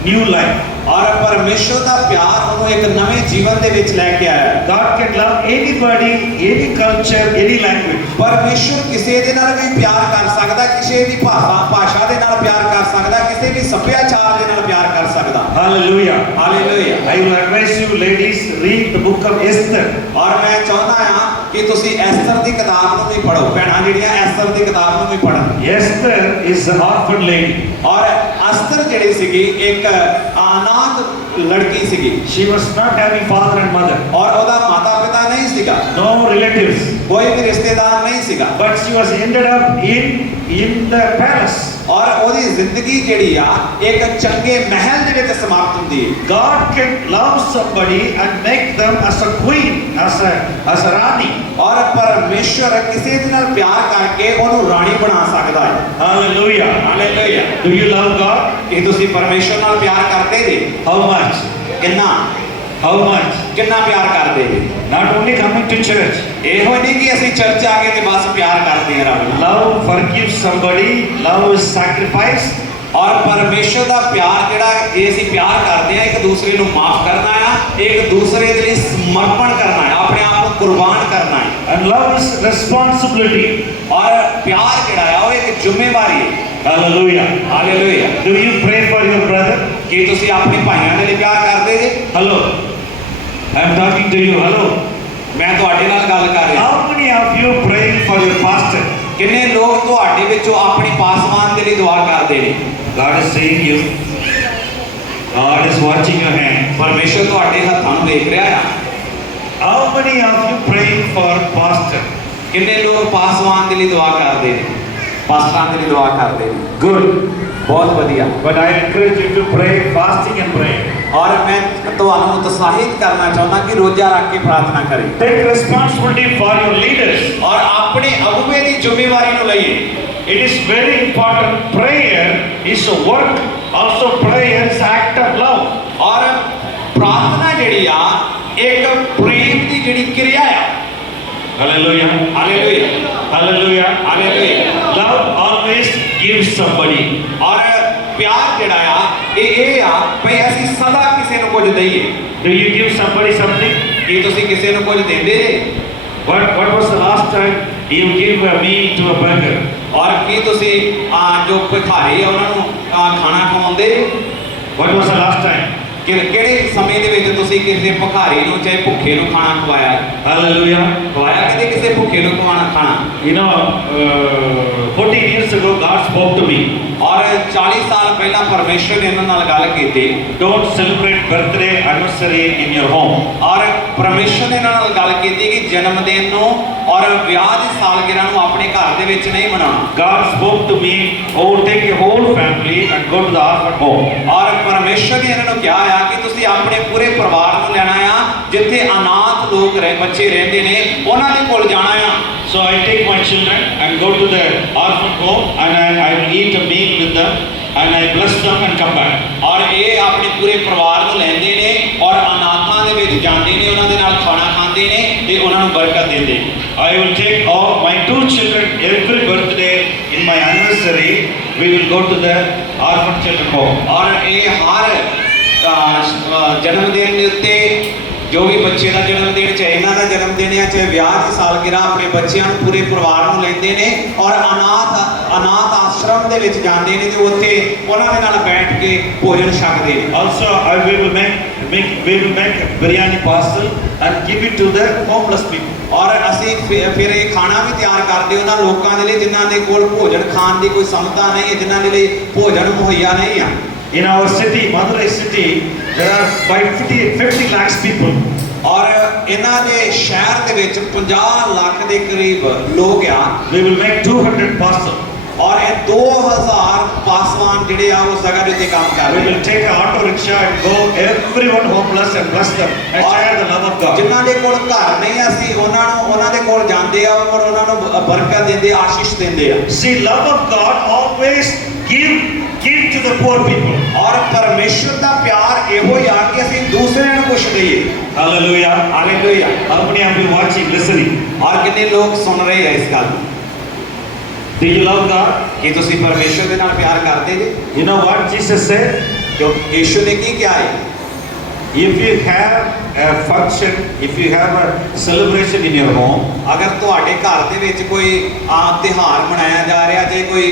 new life. ਔਰ ਪਰਮੇਸ਼ਰ ਦਾ ਪਿਆਰ ਉਹਨੂੰ ਇੱਕ ਨਵੇਂ ਜੀਵਨ ਦੇ ਵਿੱਚ ਲੈ ਕੇ ਆਇਆ। God can love anybody, any culture, any language. ਪਰਮੇਸ਼ਰ ਕਿਸੇ ਦੇ ਨਾਲ ਵੀ ਪਿਆਰ ਕਰ ਸਕਦਾ, ਕਿਸੇ ਵੀ ਭਾਸ਼ਾ ਦੇ ਨਾਲ ਪਿਆਰ ਕਰ ਸਕਦਾ, ਕਿਸੇ ਵੀ ਸੱਭਿਆਚਾਰ ਦੇ ਨਾਲ ਪਿਆਰ ਕਰ ਸਕਦਾ। Hallelujah. Hallelujah. I will advise you, ladies, read the book of Esther. ਔਰ ਮੈਂ ਚਾਹੁੰਦਾ ਹਾਂ ਕਿ ਤੁਸੀਂ ਐਸਤਰ ਦੀ ਕਿਤਾਬ ਨੂੰ ਵੀ ਪੜ੍ਹੋ। ਭੈਣਾਂ ਜਿਹੜੀਆਂ ਐਸਤਰ ਦੀ ਕਿਤਾਬ ਨੂੰ ਵੀ ਪੜ੍ਹਨ। Esther is an orphan lady. ਔਰ ਅਸਤਰ ਜਿਹੜੀ ਸੀਗੀ ਇੱਕ ਅਨਾਥ ਲੜਕੀ ਸੀਗੀ। She was not having father and mother. ਔਰ ਉਹਦਾ ਮਾਤਾ ਪਿਤਾ ਨਹੀਂ ਸੀਗਾ, No relatives. ਕੋਈ ਵੀ ਰਿਸ਼ਤੇਦਾਰ ਨਹੀਂ ਸੀਗਾ। But she was ended up in the palace. ਔਰ ਉਹਦੀ ਜ਼ਿੰਦਗੀ ਜਿਹੜੀ ਆ ਇੱਕ ਚੰਗੇ ਮਹਿਲ ਦੇ ਵਿੱਚ ਸਮਾਪਤ ਹੁੰਦੀ ਹੈ। God can love somebody and make them as a queen, as a Rani. ਔਰ ਪਰਮੇਸ਼ਰ ਕਿਸੇ ਦੇ ਨਾਲ ਪਿਆਰ ਕਰਕੇ ਉਹਨੂੰ ਰਾਣੀ ਬਣਾ ਸਕਦਾ ਹੈ। Hallelujah. Hallelujah. Do you love God? ਇਹ ਤੁਸੀਂ ਪਰਮੇਸ਼ਰ ਨਾਲ ਪਿਆਰ ਕਰਦੇ ਜੀ? How much? ਕਿੰਨਾ How much? ਕਿੰਨਾ ਪਿਆਰ ਕਰਦੇ ਜੀ? Not only coming to church. ਇਹੋ ਨਹੀਂ ਕਿ ਅਸੀਂ ਚਰਚ ਆ ਕੇ ਤੇ ਬਸ ਪਿਆਰ ਕਰਦੇ ਹਾਂ ਰੱਬ ਨੂੰ। Love forgives somebody. Love is sacrifice. ਔਰ ਪਰਮੇਸ਼ਰ ਦਾ ਪਿਆਰ ਜਿਹੜਾ ਇਹ ਅਸੀਂ ਪਿਆਰ ਕਰਦੇ ਆ, ਇੱਕ ਦੂਸਰੇ ਨੂੰ ਮਾਫ ਕਰਨਾ ਆ, ਇੱਕ ਦੂਸਰੇ ਦੇ ਲਈ ਸਮਰਪਣ ਕਰਨਾ ਹੈ, ਆਪਣੇ ਆਪ ਨੂੰ ਕੁਰਬਾਨ ਕਰਨਾ ਹੈ। And love is responsibility. ਔਰ ਪਿਆਰ ਜਿਹੜਾ ਆ ਉਹ ਇੱਕ ਜ਼ਿੰਮੇਵਾਰੀ ਹੈ। Hallelujah. Hallelujah. Do you pray for your brother? ਕੀ ਤੁਸੀਂ ਆਪਣੇ ਭਾਈਆਂ ਦੇ ਲਈ ਪਿਆਰ ਕਰਦੇ ਜੀ? Hello. I am talking to you. Hello. ਮੈਂ ਤੁਹਾਡੇ ਨਾਲ ਗੱਲ ਕਰ ਰਿਹਾ। How many of you praying for your pastor? ਕਿੰਨੇ ਲੋਕ ਤੁਹਾਡੇ ਵਿੱਚੋਂ ਆਪਣੀ ਪਾਸਵਾਨ ਦੇ ਲਈ ਦੁਆ ਕਰਦੇ ਨੇ? God is seeing you. God is watching your hand. ਪਰਮੇਸ਼ਰ ਤੁਹਾਡੇ ਹੱਥਾਂ ਨੂੰ ਵੇਖ ਰਿਹਾ ਆ। How many of you praying for pastor? ਕਿੰਨੇ ਲੋਕ ਪਾਸਵਾਨ ਦੇ ਲਈ ਦੁਆ ਕਰਦੇ ਨੇ? ਪਾਸਟਰਾਂ ਦੇ ਲਈ ਦੁਆ ਕਰਦੇ ਨੇ। Good. ਬਹੁਤ ਵਧੀਆ। But I encourage you to pray fasting and praying. ਔਰ ਮੈਂ ਤੁਹਾਨੂੰ ਉਤਸ਼ਾਹਿਤ ਕਰਨਾ ਚਾਹੁੰਦਾ ਕਿ ਰੋਜ਼ਾ ਰੱਖ ਕੇ ਪ੍ਰਾਰਥਨਾ ਕਰੇ। Take responsibility for your leaders. ਔਰ ਆਪਣੇ ਅਗੁਵੇ ਦੀ ਜ਼ਿੰਮੇਵਾਰੀ ਨੂੰ ਲਈਏ। It is very important. Prayer is a work. Also prayer is act of love. ਔਰ ਪ੍ਰਾਰਥਨਾ ਜਿਹੜੀ ਆ ਇੱਕ ਪ੍ਰੇਮ ਦੀ ਜਿਹੜੀ ਕਿਰਿਆ ਆ। Hallelujah. Hallelujah. Hallelujah. Hallelujah. Love always gives somebody. ਔਰ ਪਿਆਰ ਜਿਹੜਾ ਆ ਇਹ ਆ ਭਈ ਅਸੀਂ ਸਦਾ ਕਿਸੇ ਨੂੰ ਕੁਝ ਦਈਏ। Do you give somebody something? ਕੀ ਤੁਸੀਂ ਕਿਸੇ ਨੂੰ ਕੁਝ ਦਿੰਦੇ ਜੇ? What was the last time you gave a meal to a beggar? ਔਰ ਕੀ ਤੁਸੀਂ ਜੋ ਭਿਖਾਰੀ ਆ ਉਹਨਾਂ ਨੂੰ ਖਾਣਾ ਖਵਾਉਂਦੇ? What was the last time? ਕਿਹੜੇ ਸਮੇਂ ਦੇ ਵਿੱਚ ਤੁਸੀਂ ਕਿਸੇ ਭਿਖਾਰੀ ਨੂੰ ਚਾਹੇ ਭੁੱਖੇ ਨੂੰ ਖਾਣਾ ਖਵਾਇਆ? Hallelujah. ਖਵਾਇਆ ਕਦੇ ਕਿਸੇ ਭੁੱਖੇ ਨੂੰ ਖਾਣਾ? You know, 14 years ago, God spoke to me. ਔਰ 40 ਸਾਲ ਪਹਿਲਾਂ ਪਰਮੇਸ਼ਰ ਨੇ ਇਹਨਾਂ ਨਾਲ ਗੱਲ ਕੀਤੀ। Don't celebrate birthday anniversary in your home. ਔਰ ਪਰਮੇਸ਼ਰ ਨੇ ਇਹਨਾਂ ਨਾਲ ਗੱਲ ਕੀਤੀ ਕਿ ਜਨਮ ਦਿਨ ਨੂੰ ਔਰ ਵਿਆਹ ਦੀ ਸਾਲਗਿਰਾ ਨੂੰ ਆਪਣੇ ਘਰ ਦੇ ਵਿੱਚ ਨਹੀਂ ਮਨਾਉਣਾ। God spoke to me, oh, take a whole family and go to the orphan home. ਔਰ ਪਰਮੇਸ਼ਰ ਨੇ ਇਹਨਾਂ ਨੂੰ ਕਿਹਾ ਆ ਕਿ ਤੁਸੀਂ ਆਪਣੇ ਪੂਰੇ ਪਰਿਵਾਰ ਨੂੰ ਲੈਣਾ ਆ, ਜਿੱਥੇ ਅਨਾਥ ਲੋਕ ਬੱਚੇ ਰਹਿੰਦੇ ਨੇ ਉਹਨਾਂ ਦੇ ਕੋਲ ਜਾਣਾ ਆ। So I take my children and go to the orphan home and I will eat a meal with them and I bless them and come back. ਔਰ ਇਹ ਆਪਣੇ ਪੂਰੇ ਪਰਿਵਾਰ ਨੂੰ ਲੈਂਦੇ ਨੇ ਔਰ ਅਨਾਥਾਂ ਦੇ ਵਿੱਚ ਜਾਂਦੇ ਨੇ, ਉਹਨਾਂ ਦੇ ਨਾਲ ਖਾਣਾ ਖਾਂਦੇ ਨੇ ਤੇ ਉਹਨਾਂ ਨੂੰ ਬਰਕਤ ਦਿੰਦੇ ਨੇ। I will take all my 2 children every birthday in my anniversary. We will go to the orphan children home. ਔਰ ਇਹ ਹਰ ਜਨਮ ਦਿਨ ਦੇ ਉੱਤੇ ਜੋ ਵੀ ਬੱਚੇ ਦਾ ਜਨਮ ਦਿਨ, ਚਾਹੇ ਇਹਨਾਂ ਦਾ ਜਨਮ ਦਿਨ ਹੈ ਚਾਹੇ ਵਿਆਹ ਦੀ ਸਾਲਗਿਰਾ, ਆਪਣੇ ਬੱਚਿਆਂ ਨੂੰ ਪੂਰੇ ਪਰਿਵਾਰ ਨੂੰ ਲੈਂਦੇ ਨੇ ਔਰ ਅਨਾਥ ਆਸ਼ਰਮ ਦੇ ਵਿੱਚ ਜਾਂਦੇ ਨੇ ਤੇ ਉੱਥੇ ਉਹਨਾਂ ਦੇ ਨਾਲ ਬੈਠ ਕੇ ਭੋਜਨ ਛਕਦੇ ਨੇ। Also, we will make biryani parcel and give it to the homeless people. ਔਰ ਅਸੀਂ ਫਿਰ ਇਹ ਖਾਣਾ ਵੀ ਤਿਆਰ ਕਰਦੇ ਉਹਨਾਂ ਲੋਕਾਂ ਦੇ ਲਈ ਜਿਨ੍ਹਾਂ ਦੇ ਕੋਲ ਭੋਜਨ ਖਾਣ ਦੀ ਕੋਈ ਸਮਤਾ ਨਹੀਂ ਹੈ, ਜਿਨ੍ਹਾਂ ਦੇ ਲਈ ਭੋਜਨ ਮੁਹੱਈਆ ਨਹੀਂ ਆ। In our city, Madurai city, there are 50 lakhs people. ਔਰ ਇਹਨਾਂ ਦੇ ਸ਼ਹਿਰ ਦੇ ਵਿੱਚ 50 ਲੱਖ ਦੇ ਕਰੀਬ ਲੋਕ ਆ। We will make 200 parcel. ਔਰ ਇਹ 2000 ਪਾਸਵਾਨ ਜਿਹੜੇ ਆ ਉਸ ਜਗ੍ਹਾ ਦੇ ਉੱਤੇ ਕੰਮ ਕਰ We ਰਹੇ will take an auto rickshaw and go everyone homeless and bless them and share the love of God. ਜਿਨ੍ਹਾਂ ਦੇ ਕੋਲ ਘਰ ਨਹੀਂ ਅਸੀਂ ਉਹਨਾਂ ਦੇ ਕੋਲ ਜਾਂਦੇ ਆ ਔਰ ਉਹਨਾਂ ਨੂੰ ਬਰਕਤ ਦਿੰਦੇ, ਆਸ਼ੀਸ਼ ਦਿੰਦੇ ਆ। See, love of God always give to the poor people. ਔਰ ਪਰਮੇਸ਼ਰ ਦਾ ਪਿਆਰ ਇਹੋ ਹੀ ਆ ਕਿ ਅਸੀਂ ਦੂਸਰਿਆਂ ਨੂੰ ਕੁਛ ਦਈਏ। Hallelujah. Hallelujah. How many have been watching, listening? ਔਰ ਕਿੰਨੇ ਲੋਕ ਸੁਣ ਰਹੇ ਆ ਇਸ ਗੱਲ ਨੂੰ? Do you love God? ਕੀ ਤੁਸੀਂ ਪਰਮੇਸ਼ਰ ਦੇ ਨਾਲ ਪਿਆਰ ਕਰਦੇ ਜੀ? You know what Jesus said? ਜੋ ਯੀਸ਼ੂ ਨੇ ਕੀ ਕਿਹਾ ਹੈ? If you have a function, if you have a celebration in your home, ਅਗਰ ਤੁਹਾਡੇ ਘਰ ਦੇ ਵਿੱਚ ਕੋਈ ਤਿਉਹਾਰ ਮਨਾਇਆ ਜਾ ਰਿਹਾ, ਜੇ ਕੋਈ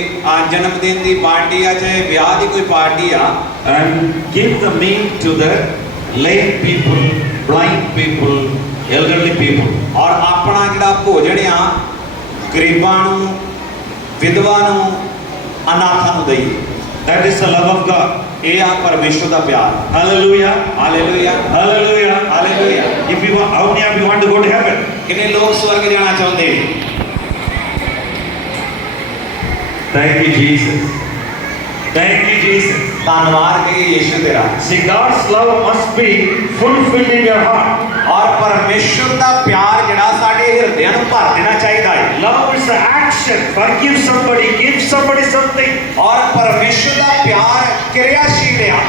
ਜਨਮ ਦਿਨ ਦੀ ਪਾਰਟੀ ਆ, ਚਾਹੇ ਵਿਆਹ ਦੀ ਕੋਈ ਪਾਰਟੀ ਆ, and give the meal to the lame people, blind people, elderly people. ਔਰ ਆਪਣਾ ਜਿਹੜਾ ਭੋਜਨ ਆ ਗਰੀਬਾਂ ਨੂੰ, ਵਿਧਵਾ ਨੂੰ, ਅਨਾਥਾਂ ਨੂੰ ਦਈਏ। That is the love of God. ਇਹ ਆ ਪਰਮੇਸ਼ਰ ਦਾ ਪਿਆਰ। Hallelujah. Hallelujah. Hallelujah. Hallelujah. If you want, how many of you want to go to heaven? ਕਿੰਨੇ ਲੋਕ ਸਵਰਗ ਜਾਣਾ ਚਾਹੁੰਦੇ ਨੇ? Thank you, Jesus. Thank you, Jesus. ਧੰਨਵਾਦ ਕਹੀਏ ਯੀਸ਼ੂ ਤੇਰਾ। See, God's love must be fulfilled in your heart. ਔਰ ਪਰਮੇਸ਼ਰ ਦਾ ਪਿਆਰ ਜਿਹੜਾ ਸਾਡੇ ਹਿਰਦਿਆਂ ਨੂੰ ਭਰ ਦੇਣਾ ਚਾਹੀਦਾ ਹੈ। Love is an action. Forgive somebody, give somebody something. ਔਰ ਪਰਮੇਸ਼ਰ ਦਾ ਪਿਆਰ ਕਿਰਿਆਸ਼ੀਲ ਆ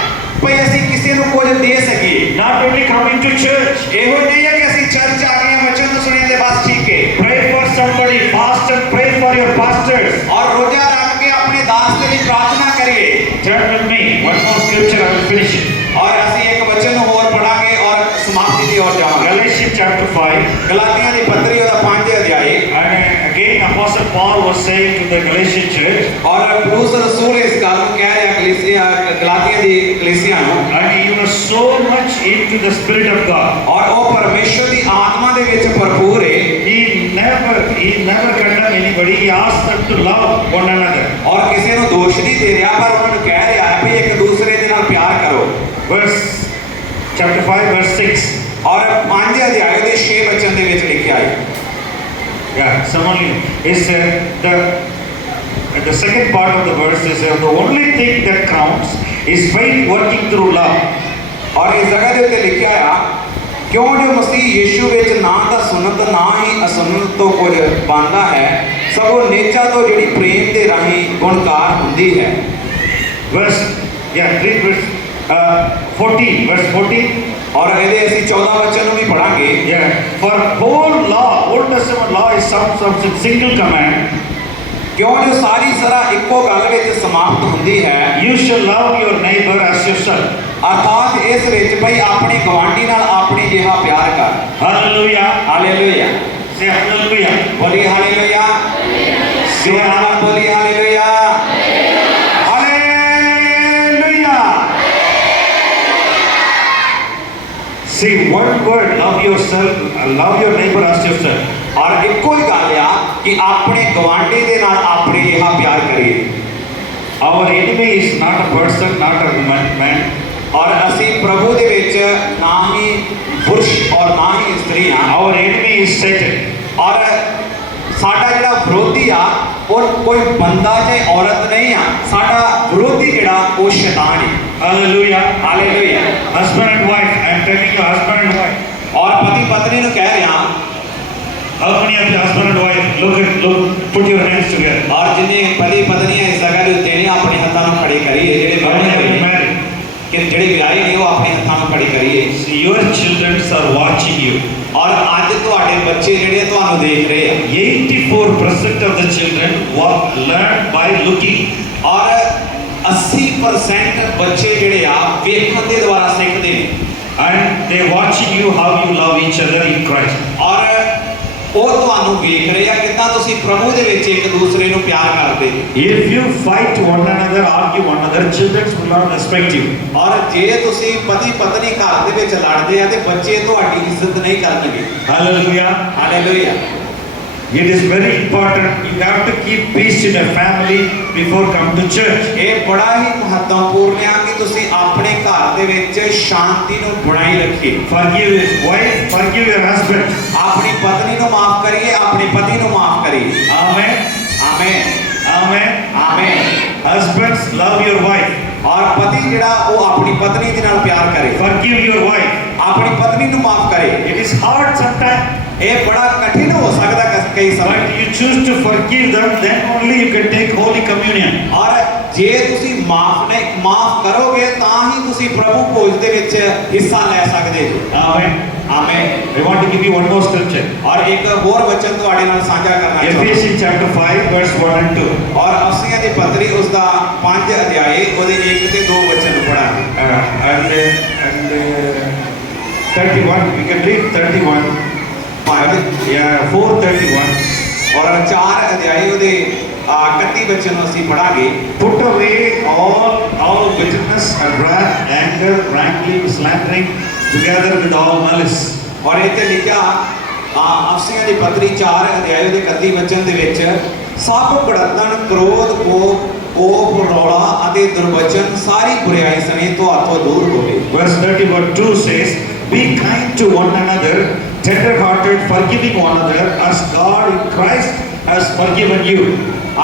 ਭਈ ਅਸੀਂ ਕਿਸੇ ਨੂੰ ਕੁਝ ਦੇ ਸਕੀਏ। Not only coming to church. ਇਹੋ ਨਹੀਂ ਹੈ ਕਿ ਅਸੀਂ ਚਰਚ ਆ ਗਏ ਵਚਨ ਨੂੰ ਸੁਣਿਆ ਤੇ ਬਸ ਠੀਕ ਹੈ। Pray for somebody, fast and pray for your pastors. ਔਰ ਰੋਜ਼ਾ ਰੱਖ ਕੇ ਆਪਣੇ ਦਾਸ ਦੇ ਲਈ ਪ੍ਰਾਰਥਨਾ ਕਰੀਏ। Turn with me. One more scripture, I will finish it. ਔਰ ਅਸੀਂ ਇੱਕ ਵਚਨ ਹੋਰ ਪੜਾਂਗੇ ਔਰ ਸਮਾਪਤੀ ਦੀ ओर ਜਾਵਾਂਗੇ। Galatians chapter 5. ਗਲਾਤੀਆਂ ਦੀ ਪੱਤਰੀ ਉਹਦਾ 5 ਅਧਿਆਇ। And again, Apostle Paul was saying to the Galatian church, ਔਰ ਪੌਲੁਸ ਰਸੂਲ ਇਸ ਗੱਲ ਨੂੰ ਕਹਿ ਰਿਹਾ ਗਲਾਤੀਆਂ ਦੀ ਕਲੀਸਿਆ ਨੂੰ, and you are so much into the Spirit of God. ਔਰ ਉਹ ਪਰਮੇਸ਼ਰ ਦੀ ਆਤਮਾ ਦੇ ਵਿੱਚ ਭਰਪੂਰ ਹੈ। He never condemned anybody. He asked them to love one another. ਔਰ ਕਿਸੇ ਨੂੰ ਦੋਸ਼ ਨਹੀਂ ਦੇ ਰਿਹਾ ਪਰ ਉਹਨਾਂ ਨੂੰ ਕਹਿ ਰਿਹਾ ਹੈ ਵੀ ਇੱਕ ਦੂਸਰੇ ਦੇ ਨਾਲ ਪਿਆਰ ਕਰੋ। Verse chapter 5, verse 6. ਔਰ 5 ਅਧਿਆਇ ਦੇ 6 ਵਚਨ ਦੇ ਵਿੱਚ ਲਿਖਿਆ ਹੈ। Yeah, someone is the second part of the verse is the only thing that counts is faith working through love. ਔਰ ਇਸ ਜਗ੍ਹਾ ਦੇ ਉੱਤੇ ਲਿਖਿਆ ਆ ਕਿਉਂ ਜੋ ਮਸੀਹ ਯੀਸ਼ੂ ਵਿੱਚ ਨਾ ਤਾਂ ਸੁਣਤ ਨਾ ਹੀ ਅਸੁਣਤ ਤੋਂ ਕੁਝ ਬਣਦਾ ਹੈ, ਸਗੋਂ ਨੇਚਾ ਤੋਂ ਜਿਹੜੀ ਪ੍ਰੇਮ ਦੇ ਰਾਹੀਂ ਗੁਣਕਾਰ ਹੁੰਦੀ ਹੈ। Verse, yeah, read verse 14, verse 14. ਔਰ ਇਹਦੇ ਅਸੀਂ 14 ਵਚਨ ਨੂੰ ਵੀ ਪੜਾਂਗੇ। Yeah, for whole law, Old Testament law is some single command. ਕਿਉਂ ਜੋ ਸਾਰੀ ਸਰਾ ਇੱਕੋ ਗੱਲ ਵਿੱਚ ਸਮਾਪਤ ਹੁੰਦੀ ਹੈ, You shall love your neighbor as yourself. ਅਰਥਾਤ ਇਸ ਵਿੱਚ ਭਈ ਆਪਣੇ ਗਵਾਂਢੀ ਨਾਲ ਆਪਣੇ ਜਿਹਾ ਪਿਆਰ ਕਰ। Hallelujah. ਹਾਲੇਲੂਇਆ। Say hallelujah. ਬੋਲੀ ਹਾਲੇਲੂਇਆ। ਸਿਰ ਨਾਲ ਬੋਲੀ hallelujah. Hallelujah. See, one word, love yourself, love your neighbor as yourself. ਔਰ ਇੱਕੋ ਹੀ ਗੱਲ ਆ ਕਿ ਆਪਣੇ ਗਵਾਂਢੀ ਦੇ ਨਾਲ ਆਪਣੇ ਜਿਹਾ ਪਿਆਰ ਕਰੀਏ। Our enemy is not a person, not a woman, man. ਔਰ ਅਸੀਂ ਪ੍ਰਭੂ ਦੇ ਵਿੱਚ ਨਾ ਹੀ ਪੁਰਸ਼ ਔਰ ਨਾ ਹੀ ਇਸਤਰੀ ਹਾਂ। Our enemy is Satan. ਔਰ ਸਾਡਾ ਜਿਹੜਾ ਵਿਰੋਧੀ ਆ ਉਹ ਕੋਈ ਬੰਦਾ ਜਾਂ ਔਰਤ ਨਹੀਂ ਆ, ਸਾਡਾ ਵਿਰੋਧੀ ਜਿਹੜਾ ਉਹ ਸ਼ੈਤਾਨ ਹੈ। Hallelujah. Hallelujah. Husband and wife, I am telling you, husband and wife. ਔਰ ਪਤੀ ਪਤਨੀ ਨੂੰ ਕਹਿ ਰਿਹਾ, How many of you husband and wife, look, put your hands together. ਔਰ ਜਿੰਨੇ ਪਤੀ ਪਤਨੀ ਇਸ ਜਗ੍ਹਾ ਦੇ ਉੱਤੇ ਨੇ ਆਪਣੇ ਹੱਥਾਂ ਨੂੰ ਖੜੇ ਕਰੀਏ। ਜਿਹੜੇ How many ਵਿਆਹੇ have ਹੋਏ been ਨੇ, married? ਕਿ ਜਿਹੜੇ ਵਿਆਹੇ ਨੇ ਉਹ ਆਪਣੇ ਹੱਥਾਂ ਨੂੰ ਖੜੇ ਕਰੀਏ। See, your children are watching you. ਔਰ ਅੱਜ ਤੁਹਾਡੇ ਬੱਚੇ ਜਿਹੜੇ ਤੁਹਾਨੂੰ ਦੇਖ ਰਹੇ ਆ। 84% of the children learn by looking. ਔਰ 80% ਬੱਚੇ ਜਿਹੜੇ ਆ ਵੇਖਣ ਦੇ ਦੁਆਰਾ ਸਿੱਖਦੇ ਨੇ। And they're watching you how you love each other in Christ. ਔਰ ਉਹ ਤੁਹਾਨੂੰ ਵੇਖ ਰਹੇ ਆ ਕਿੱਦਾਂ ਤੁਸੀਂ ਪ੍ਰਭੂ ਦੇ ਵਿੱਚ ਇੱਕ ਦੂਸਰੇ ਨੂੰ ਪਿਆਰ ਕਰਦੇ। If you fight one another, argue one another, children will not respect you. ਔਰ ਜੇ ਤੁਸੀਂ ਪਤੀ ਪਤਨੀ ਘਰ ਦੇ ਵਿੱਚ ਲੜਦੇ ਆ ਤੇ ਬੱਚੇ ਤੁਹਾਡੀ ਇੱਜ਼ਤ ਨਹੀਂ ਕਰਨਗੇ। Hallelujah. Hallelujah. It is very important. You have to keep peace in your family before come to church. ਇਹ ਬੜਾ ਹੀ ਮਹੱਤਵਪੂਰਨ ਆ ਕਿ ਤੁਸੀਂ ਆਪਣੇ ਘਰ ਦੇ ਵਿੱਚ ਸ਼ਾਂਤੀ ਨੂੰ ਬਣਾਈ ਰੱਖੀਏ। Forgive your wife, forgive your husband. ਆਪਣੀ ਪਤਨੀ ਨੂੰ ਮਾਫ ਕਰੀਏ, ਆਪਣੇ ਪਤੀ ਨੂੰ ਮਾਫ ਕਰੀਏ। Amen. Amen. Amen. Amen. Husbands, love your wife. ਔਰ ਪਤੀ ਜਿਹੜਾ ਉਹ ਆਪਣੀ ਪਤਨੀ ਦੇ ਨਾਲ ਪਿਆਰ ਕਰੇ। Forgive your wife. ਆਪਣੀ ਪਤਨੀ ਨੂੰ ਮਾਫ ਕਰੇ। It is hard sometimes. ਇਹ ਬੜਾ ਕਠਿਨ ਹੋ ਸਕਦਾ ਕਈ ਸਮੇਂ। But you choose to forgive them, then only you can take Holy Communion. ਔਰ ਜੇ ਤੁਸੀਂ ਮਾਫ ਕਰੋਗੇ ਤਾਂ ਹੀ ਤੁਸੀਂ ਪ੍ਰਭੂ ਭੋਜ ਦੇ ਵਿੱਚ ਹਿੱਸਾ ਲੈ ਸਕਦੇ ਹੋ। Amen. Amen. I want to give you one more scripture. ਔਰ ਇੱਕ ਹੋਰ ਵਚਨ ਤੁਹਾਡੇ ਨਾਲ ਸਾਂਝਾ ਕਰਨਾ ਚਾਹੁੰਦਾ Ephesians chapter 5 verse 1 and 2. ਔਰ ਅਫਸੀਆਂ ਦੀ ਪੱਤਰੀ ਉਸ ਦਾ 5 ਅਧਿਆਏ ਉਹਦੇ 1 ਤੇ 2 ਵਚਨ ਪੜਾਂਗੇ। And 31, we can read 31. 5 Yeah, 4:31. ਔਰ 4 ਅਧਿਆਏ ਉਹਦੇ 31 ਵਚਨ ਨੂੰ ਅਸੀਂ ਪੜਾਂਗੇ। Put away all bitterness and wrath, anger, wrangling, slandering, together with all malice. ਔਰ ਇੱਥੇ ਲਿਖਿਆ ਅਫਸੀਆਂ ਦੀ ਪੱਤਰੀ 4 ਅਧਿਆਏ ਦੇ 31 ਵਚਨ ਦੇ ਵਿੱਚ ਸਭ ਕੁੜੱਤਣ, ਕ੍ਰੋਧ, ਕੋਪ, ਰੌਲਾ ਅਤੇ ਦੁਰਵਚਨ ਸਾਰੀ ਬੁਰਾਈ ਸਣੇ ਤੁਹਾਥੋਂ ਦੂਰ ਹੋਵੇ। Verse 31:2 says, be kind to one another, tender-hearted, forgiving one another, as God in Christ has forgiven you.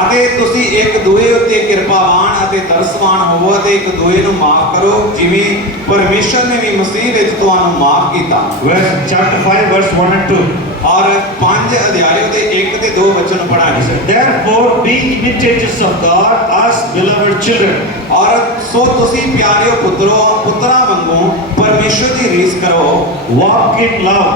ਅਤੇ ਤੁਸੀਂ ਇੱਕ ਦੂਏ ਉੱਤੇ ਕਿਰਪਾਵਾਨ ਅਤੇ ਤਰਸਵਾਨ ਹੋਵੋ ਅਤੇ ਇੱਕ ਦੂਏ ਨੂੰ ਮਾਫ ਕਰੋ ਜਿਵੇਂ ਪਰਮੇਸ਼ਰ ਨੇ ਵੀ ਮਸੀਹ ਵਿੱਚ ਤੁਹਾਨੂੰ ਮਾਫ ਕੀਤਾ। Verse chapter 5 verse 1 and 2. ਔਰ 5 ਅਧਿਆਏ ਦੇ 1 ਤੇ 2 ਵਚਨ ਪੜਾਂਗੇ। Therefore be imitators of God as beloved children. ਔਰ ਸੋ ਤੁਸੀਂ ਪਿਆਰਿਓ ਪੁੱਤਰਾਂ ਵਾਂਗੂ ਪਰਮੇਸ਼ਰ ਦੀ ਰੀਸ ਕਰੋ। Walk in love,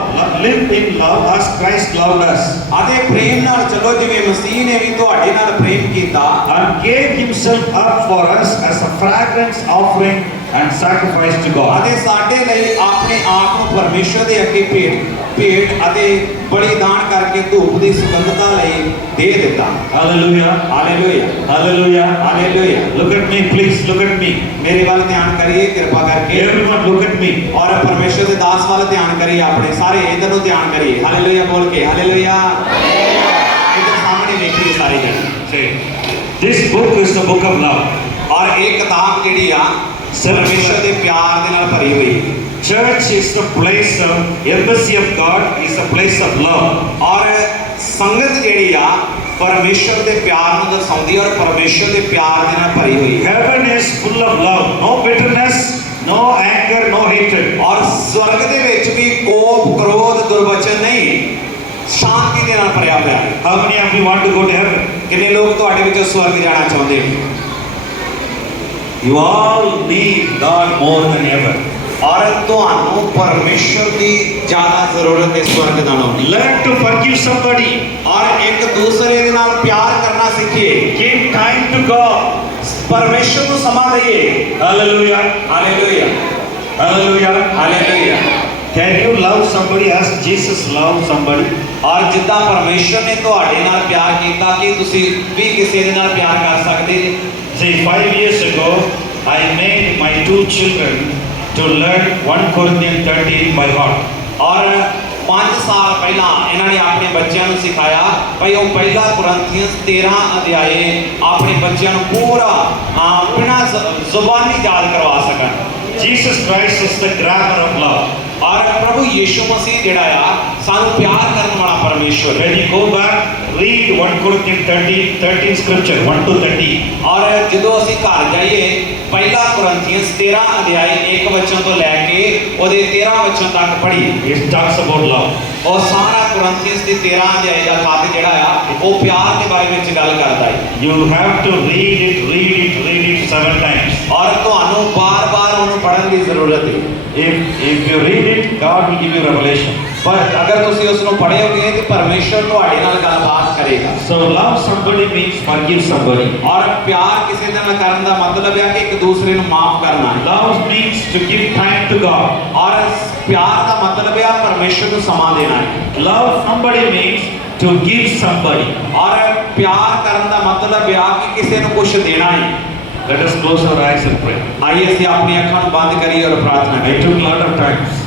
live in love as Christ loved us. ਅਤੇ ਪ੍ਰੇਮ ਨਾਲ ਚੱਲੋ ਜਿਵੇਂ ਮਸੀਹ ਨੇ ਵੀ ਤੁਹਾਡੇ ਨਾਲ ਪ੍ਰੇਮ ਕੀਤਾ। And gave himself up for us as a fragrance offering and sacrifice to God. ਅਤੇ ਸਾਡੇ ਲਈ ਆਪਣੇ ਆਪ ਨੂੰ ਪਰਮੇਸ਼ਰ ਦੇ ਅੱਗੇ ਭੇਟ ਅਤੇ ਬਲੀਦਾਨ ਕਰਕੇ ਧੂਪ ਦੀ ਸੁਗੰਧਤਾ ਲਈ ਦੇ ਦਿੱਤਾ। Hallelujah. Hallelujah Hallelujah. Hallelujah. Look at me, please. Look at me. ਮੇਰੇ ਵੱਲ ਧਿਆਨ ਕਰੀਏ ਕਿਰਪਾ ਕਰਕੇ। Everyone, look at me. ਔਰ ਪਰਮੇਸ਼ਰ ਦੇ ਦਾਸ ਵੱਲ ਧਿਆਨ ਕਰੀਏ ਆਪਣੇ ਸਾਰੇ ਇਧਰ ਨੂੰ ਧਿਆਨ ਕਰੀਏ। ਹਾਲੇਲੂਇਆ ਬੋਲ ਕੇ ਹਾਲੇਲੂਇਆ। ਇਧਰ ਸਾਹਮਣੇ ਵੇਖੀਏ ਸਾਰੇ ਜਣੇ। Say, this book is the book of love. ਔਰ ਇਹ ਕਿਤਾਬ ਜਿਹੜੀ ਆ ਪਰਮੇਸ਼ਰ ਦੇ ਪਿਆਰ ਦੇ ਨਾਲ ਭਰੀ ਹੋਈ ਹੈ। Church is the place of embassy of God, is a place of love. ਔਰ ਸੰਗਤ ਜਿਹੜੀ ਆ ਪਰਮੇਸ਼ਰ ਦੇ ਪਿਆਰ ਨੂੰ ਦਰਸਾਉਂਦੀ ਹੈ ਔਰ ਪਰਮੇਸ਼ਰ ਦੇ ਪਿਆਰ ਦੇ ਨਾਲ ਭਰੀ ਹੋਈ ਹੈ। Heaven is full of love. No bitterness, no anger, no hatred. ਔਰ ਸਵਰਗ ਦੇ ਵਿੱਚ ਵੀ ਕੋਪ, ਕ੍ਰੋਧ, ਦੁਰਵਚਨ ਨਹੀਂ, ਸ਼ਾਂਤੀ ਦੇ ਨਾਲ ਭਰਿਆ ਹੋਇਆ ਹੈ। How many of you want to go to heaven? ਕਿੰਨੇ ਲੋਕ ਤੁਹਾਡੇ ਵਿੱਚੋਂ ਸਵਰਗ ਜਾਣਾ ਚਾਹੁੰਦੇ ਹੋ? You all need God more than ever. ਔਰ ਤੁਹਾਨੂੰ ਪਰਮੇਸ਼ਰ ਦੀ ਜ਼ਿਆਦਾ ਜ਼ਰੂਰਤ ਹੈ ਸਵਰਗ ਨਾਲੋਂ। Learn to forgive somebody. ਔਰ ਇੱਕ ਦੂਸਰੇ ਦੇ ਨਾਲ ਪਿਆਰ ਕਰਨਾ ਸਿੱਖੀਏ। Give time to God. ਪਰਮੇਸ਼ਰ ਨੂੰ ਸਮਾਂ ਦਈਏ। Hallelujah. Hallelujah Hallelujah. Hallelujah. Can you love somebody as Jesus loved somebody? ਔਰ ਜਿੱਦਾਂ ਪਰਮੇਸ਼ਰ ਨੇ ਤੁਹਾਡੇ ਨਾਲ ਪਿਆਰ ਕੀਤਾ ਕਿ ਤੁਸੀਂ ਵੀ ਕਿਸੇ ਦੇ ਨਾਲ ਪਿਆਰ ਕਰ ਸਕਦੇ ਜੀ। Say 5 years ago, I made my 2 children to learn 1 Corinthians 13 by heart. ਔਰ 5 ਸਾਲ ਪਹਿਲਾਂ ਇਹਨਾਂ ਨੇ ਆਪਣੇ ਬੱਚਿਆਂ ਨੂੰ ਸਿਖਾਇਆ ਭਈ ਉਹ ਪਹਿਲਾ ਕੁਰਿੰਥੀਅੰਸ 13 ਅਧਿਆਏ ਆਪਣੇ ਬੱਚਿਆਂ ਨੂੰ ਪੂਰਾ ਬਿਨਾਂ ਜ਼ੁਬਾਨੀ ਯਾਦ ਕਰਵਾ ਸਕਣ। Jesus Christ is the grammar of love. ਔਰ ਪ੍ਰਭੂ ਯੀਸ਼ੂ ਮਸੀਹ ਜਿਹੜਾ ਆ ਸਾਨੂੰ ਪਿਆਰ ਕਰਨ ਵਾਲਾ ਪਰਮੇਸ਼ਵਰ। When you go back, read 1 Corinthians 13 scripture 1 to 30. ਔਰ ਜਦੋਂ ਅਸੀਂ ਘਰ ਜਾਈਏ ਪਹਿਲਾ ਕੁਰਿੰਥੀਅੰਸ 13 ਅਧਿਆਏ 1 ਵਚਨ ਤੋਂ ਲੈ ਕੇ ਉਹਦੇ 13 ਵਚਨ ਤੱਕ ਪੜ੍ਹੀਏ। It talks about love. ਉਹ ਸਾਰਾ ਕੁਰਿੰਥੀਅੰਸ ਦੀ 13 ਅਧਿਆਏ ਦਾ ਖਾਤ ਜਿਹੜਾ ਆ ਉਹ ਪਿਆਰ ਦੇ ਬਾਰੇ ਵਿੱਚ ਗੱਲ ਕਰਦਾ ਹੈ। You have to read it 7 times. ਔਰ ਤੁਹਾਨੂੰ ਬਾਰ-ਬਾਰ ਉਹਨੂੰ ਪੜ੍ਹਨ ਦੀ ਜ਼ਰੂਰਤ ਹੈ। If you read it, God will give you revelation. ਪਰ ਅਗਰ ਤੁਸੀਂ ਉਸ ਨੂੰ ਪੜ੍ਹੋਗੇ ਤੇ ਪਰਮੇਸ਼ਰ ਤੁਹਾਡੇ ਨਾਲ ਗੱਲਬਾਤ ਕਰੇਗਾ। So love somebody means forgive somebody. ਔਰ ਪਿਆਰ ਕਿਸੇ ਦੇ ਨਾਲ ਕਰਨ ਦਾ ਮਤਲਬ ਹੈ ਕਿ ਇੱਕ ਦੂਸਰੇ ਨੂੰ ਮਾਫ ਕਰਨਾ ਹੈ। Love means to give time to God. ਔਰ ਪਿਆਰ ਦਾ ਮਤਲਬ ਹੈ ਪਰਮੇਸ਼ਰ ਨੂੰ ਸਮਾਂ ਦੇਣਾ ਹੈ। Love somebody means to give somebody. ਔਰ ਪਿਆਰ ਕਰਨ ਦਾ ਮਤਲਬ ਹੈ ਕਿ ਕਿਸੇ ਨੂੰ ਕੁਝ ਦੇਣਾ ਹੈ। Let us close our eyes and pray. ਆइए ਅਸੀਂ ਆਪਣੀ ਅੱਖਾਂ ਨੂੰ ਬੰਦ ਕਰੀਏ ਔਰ ਪ੍ਰਾਰਥਨਾ I ਕਰੀਏ। took a lot of times.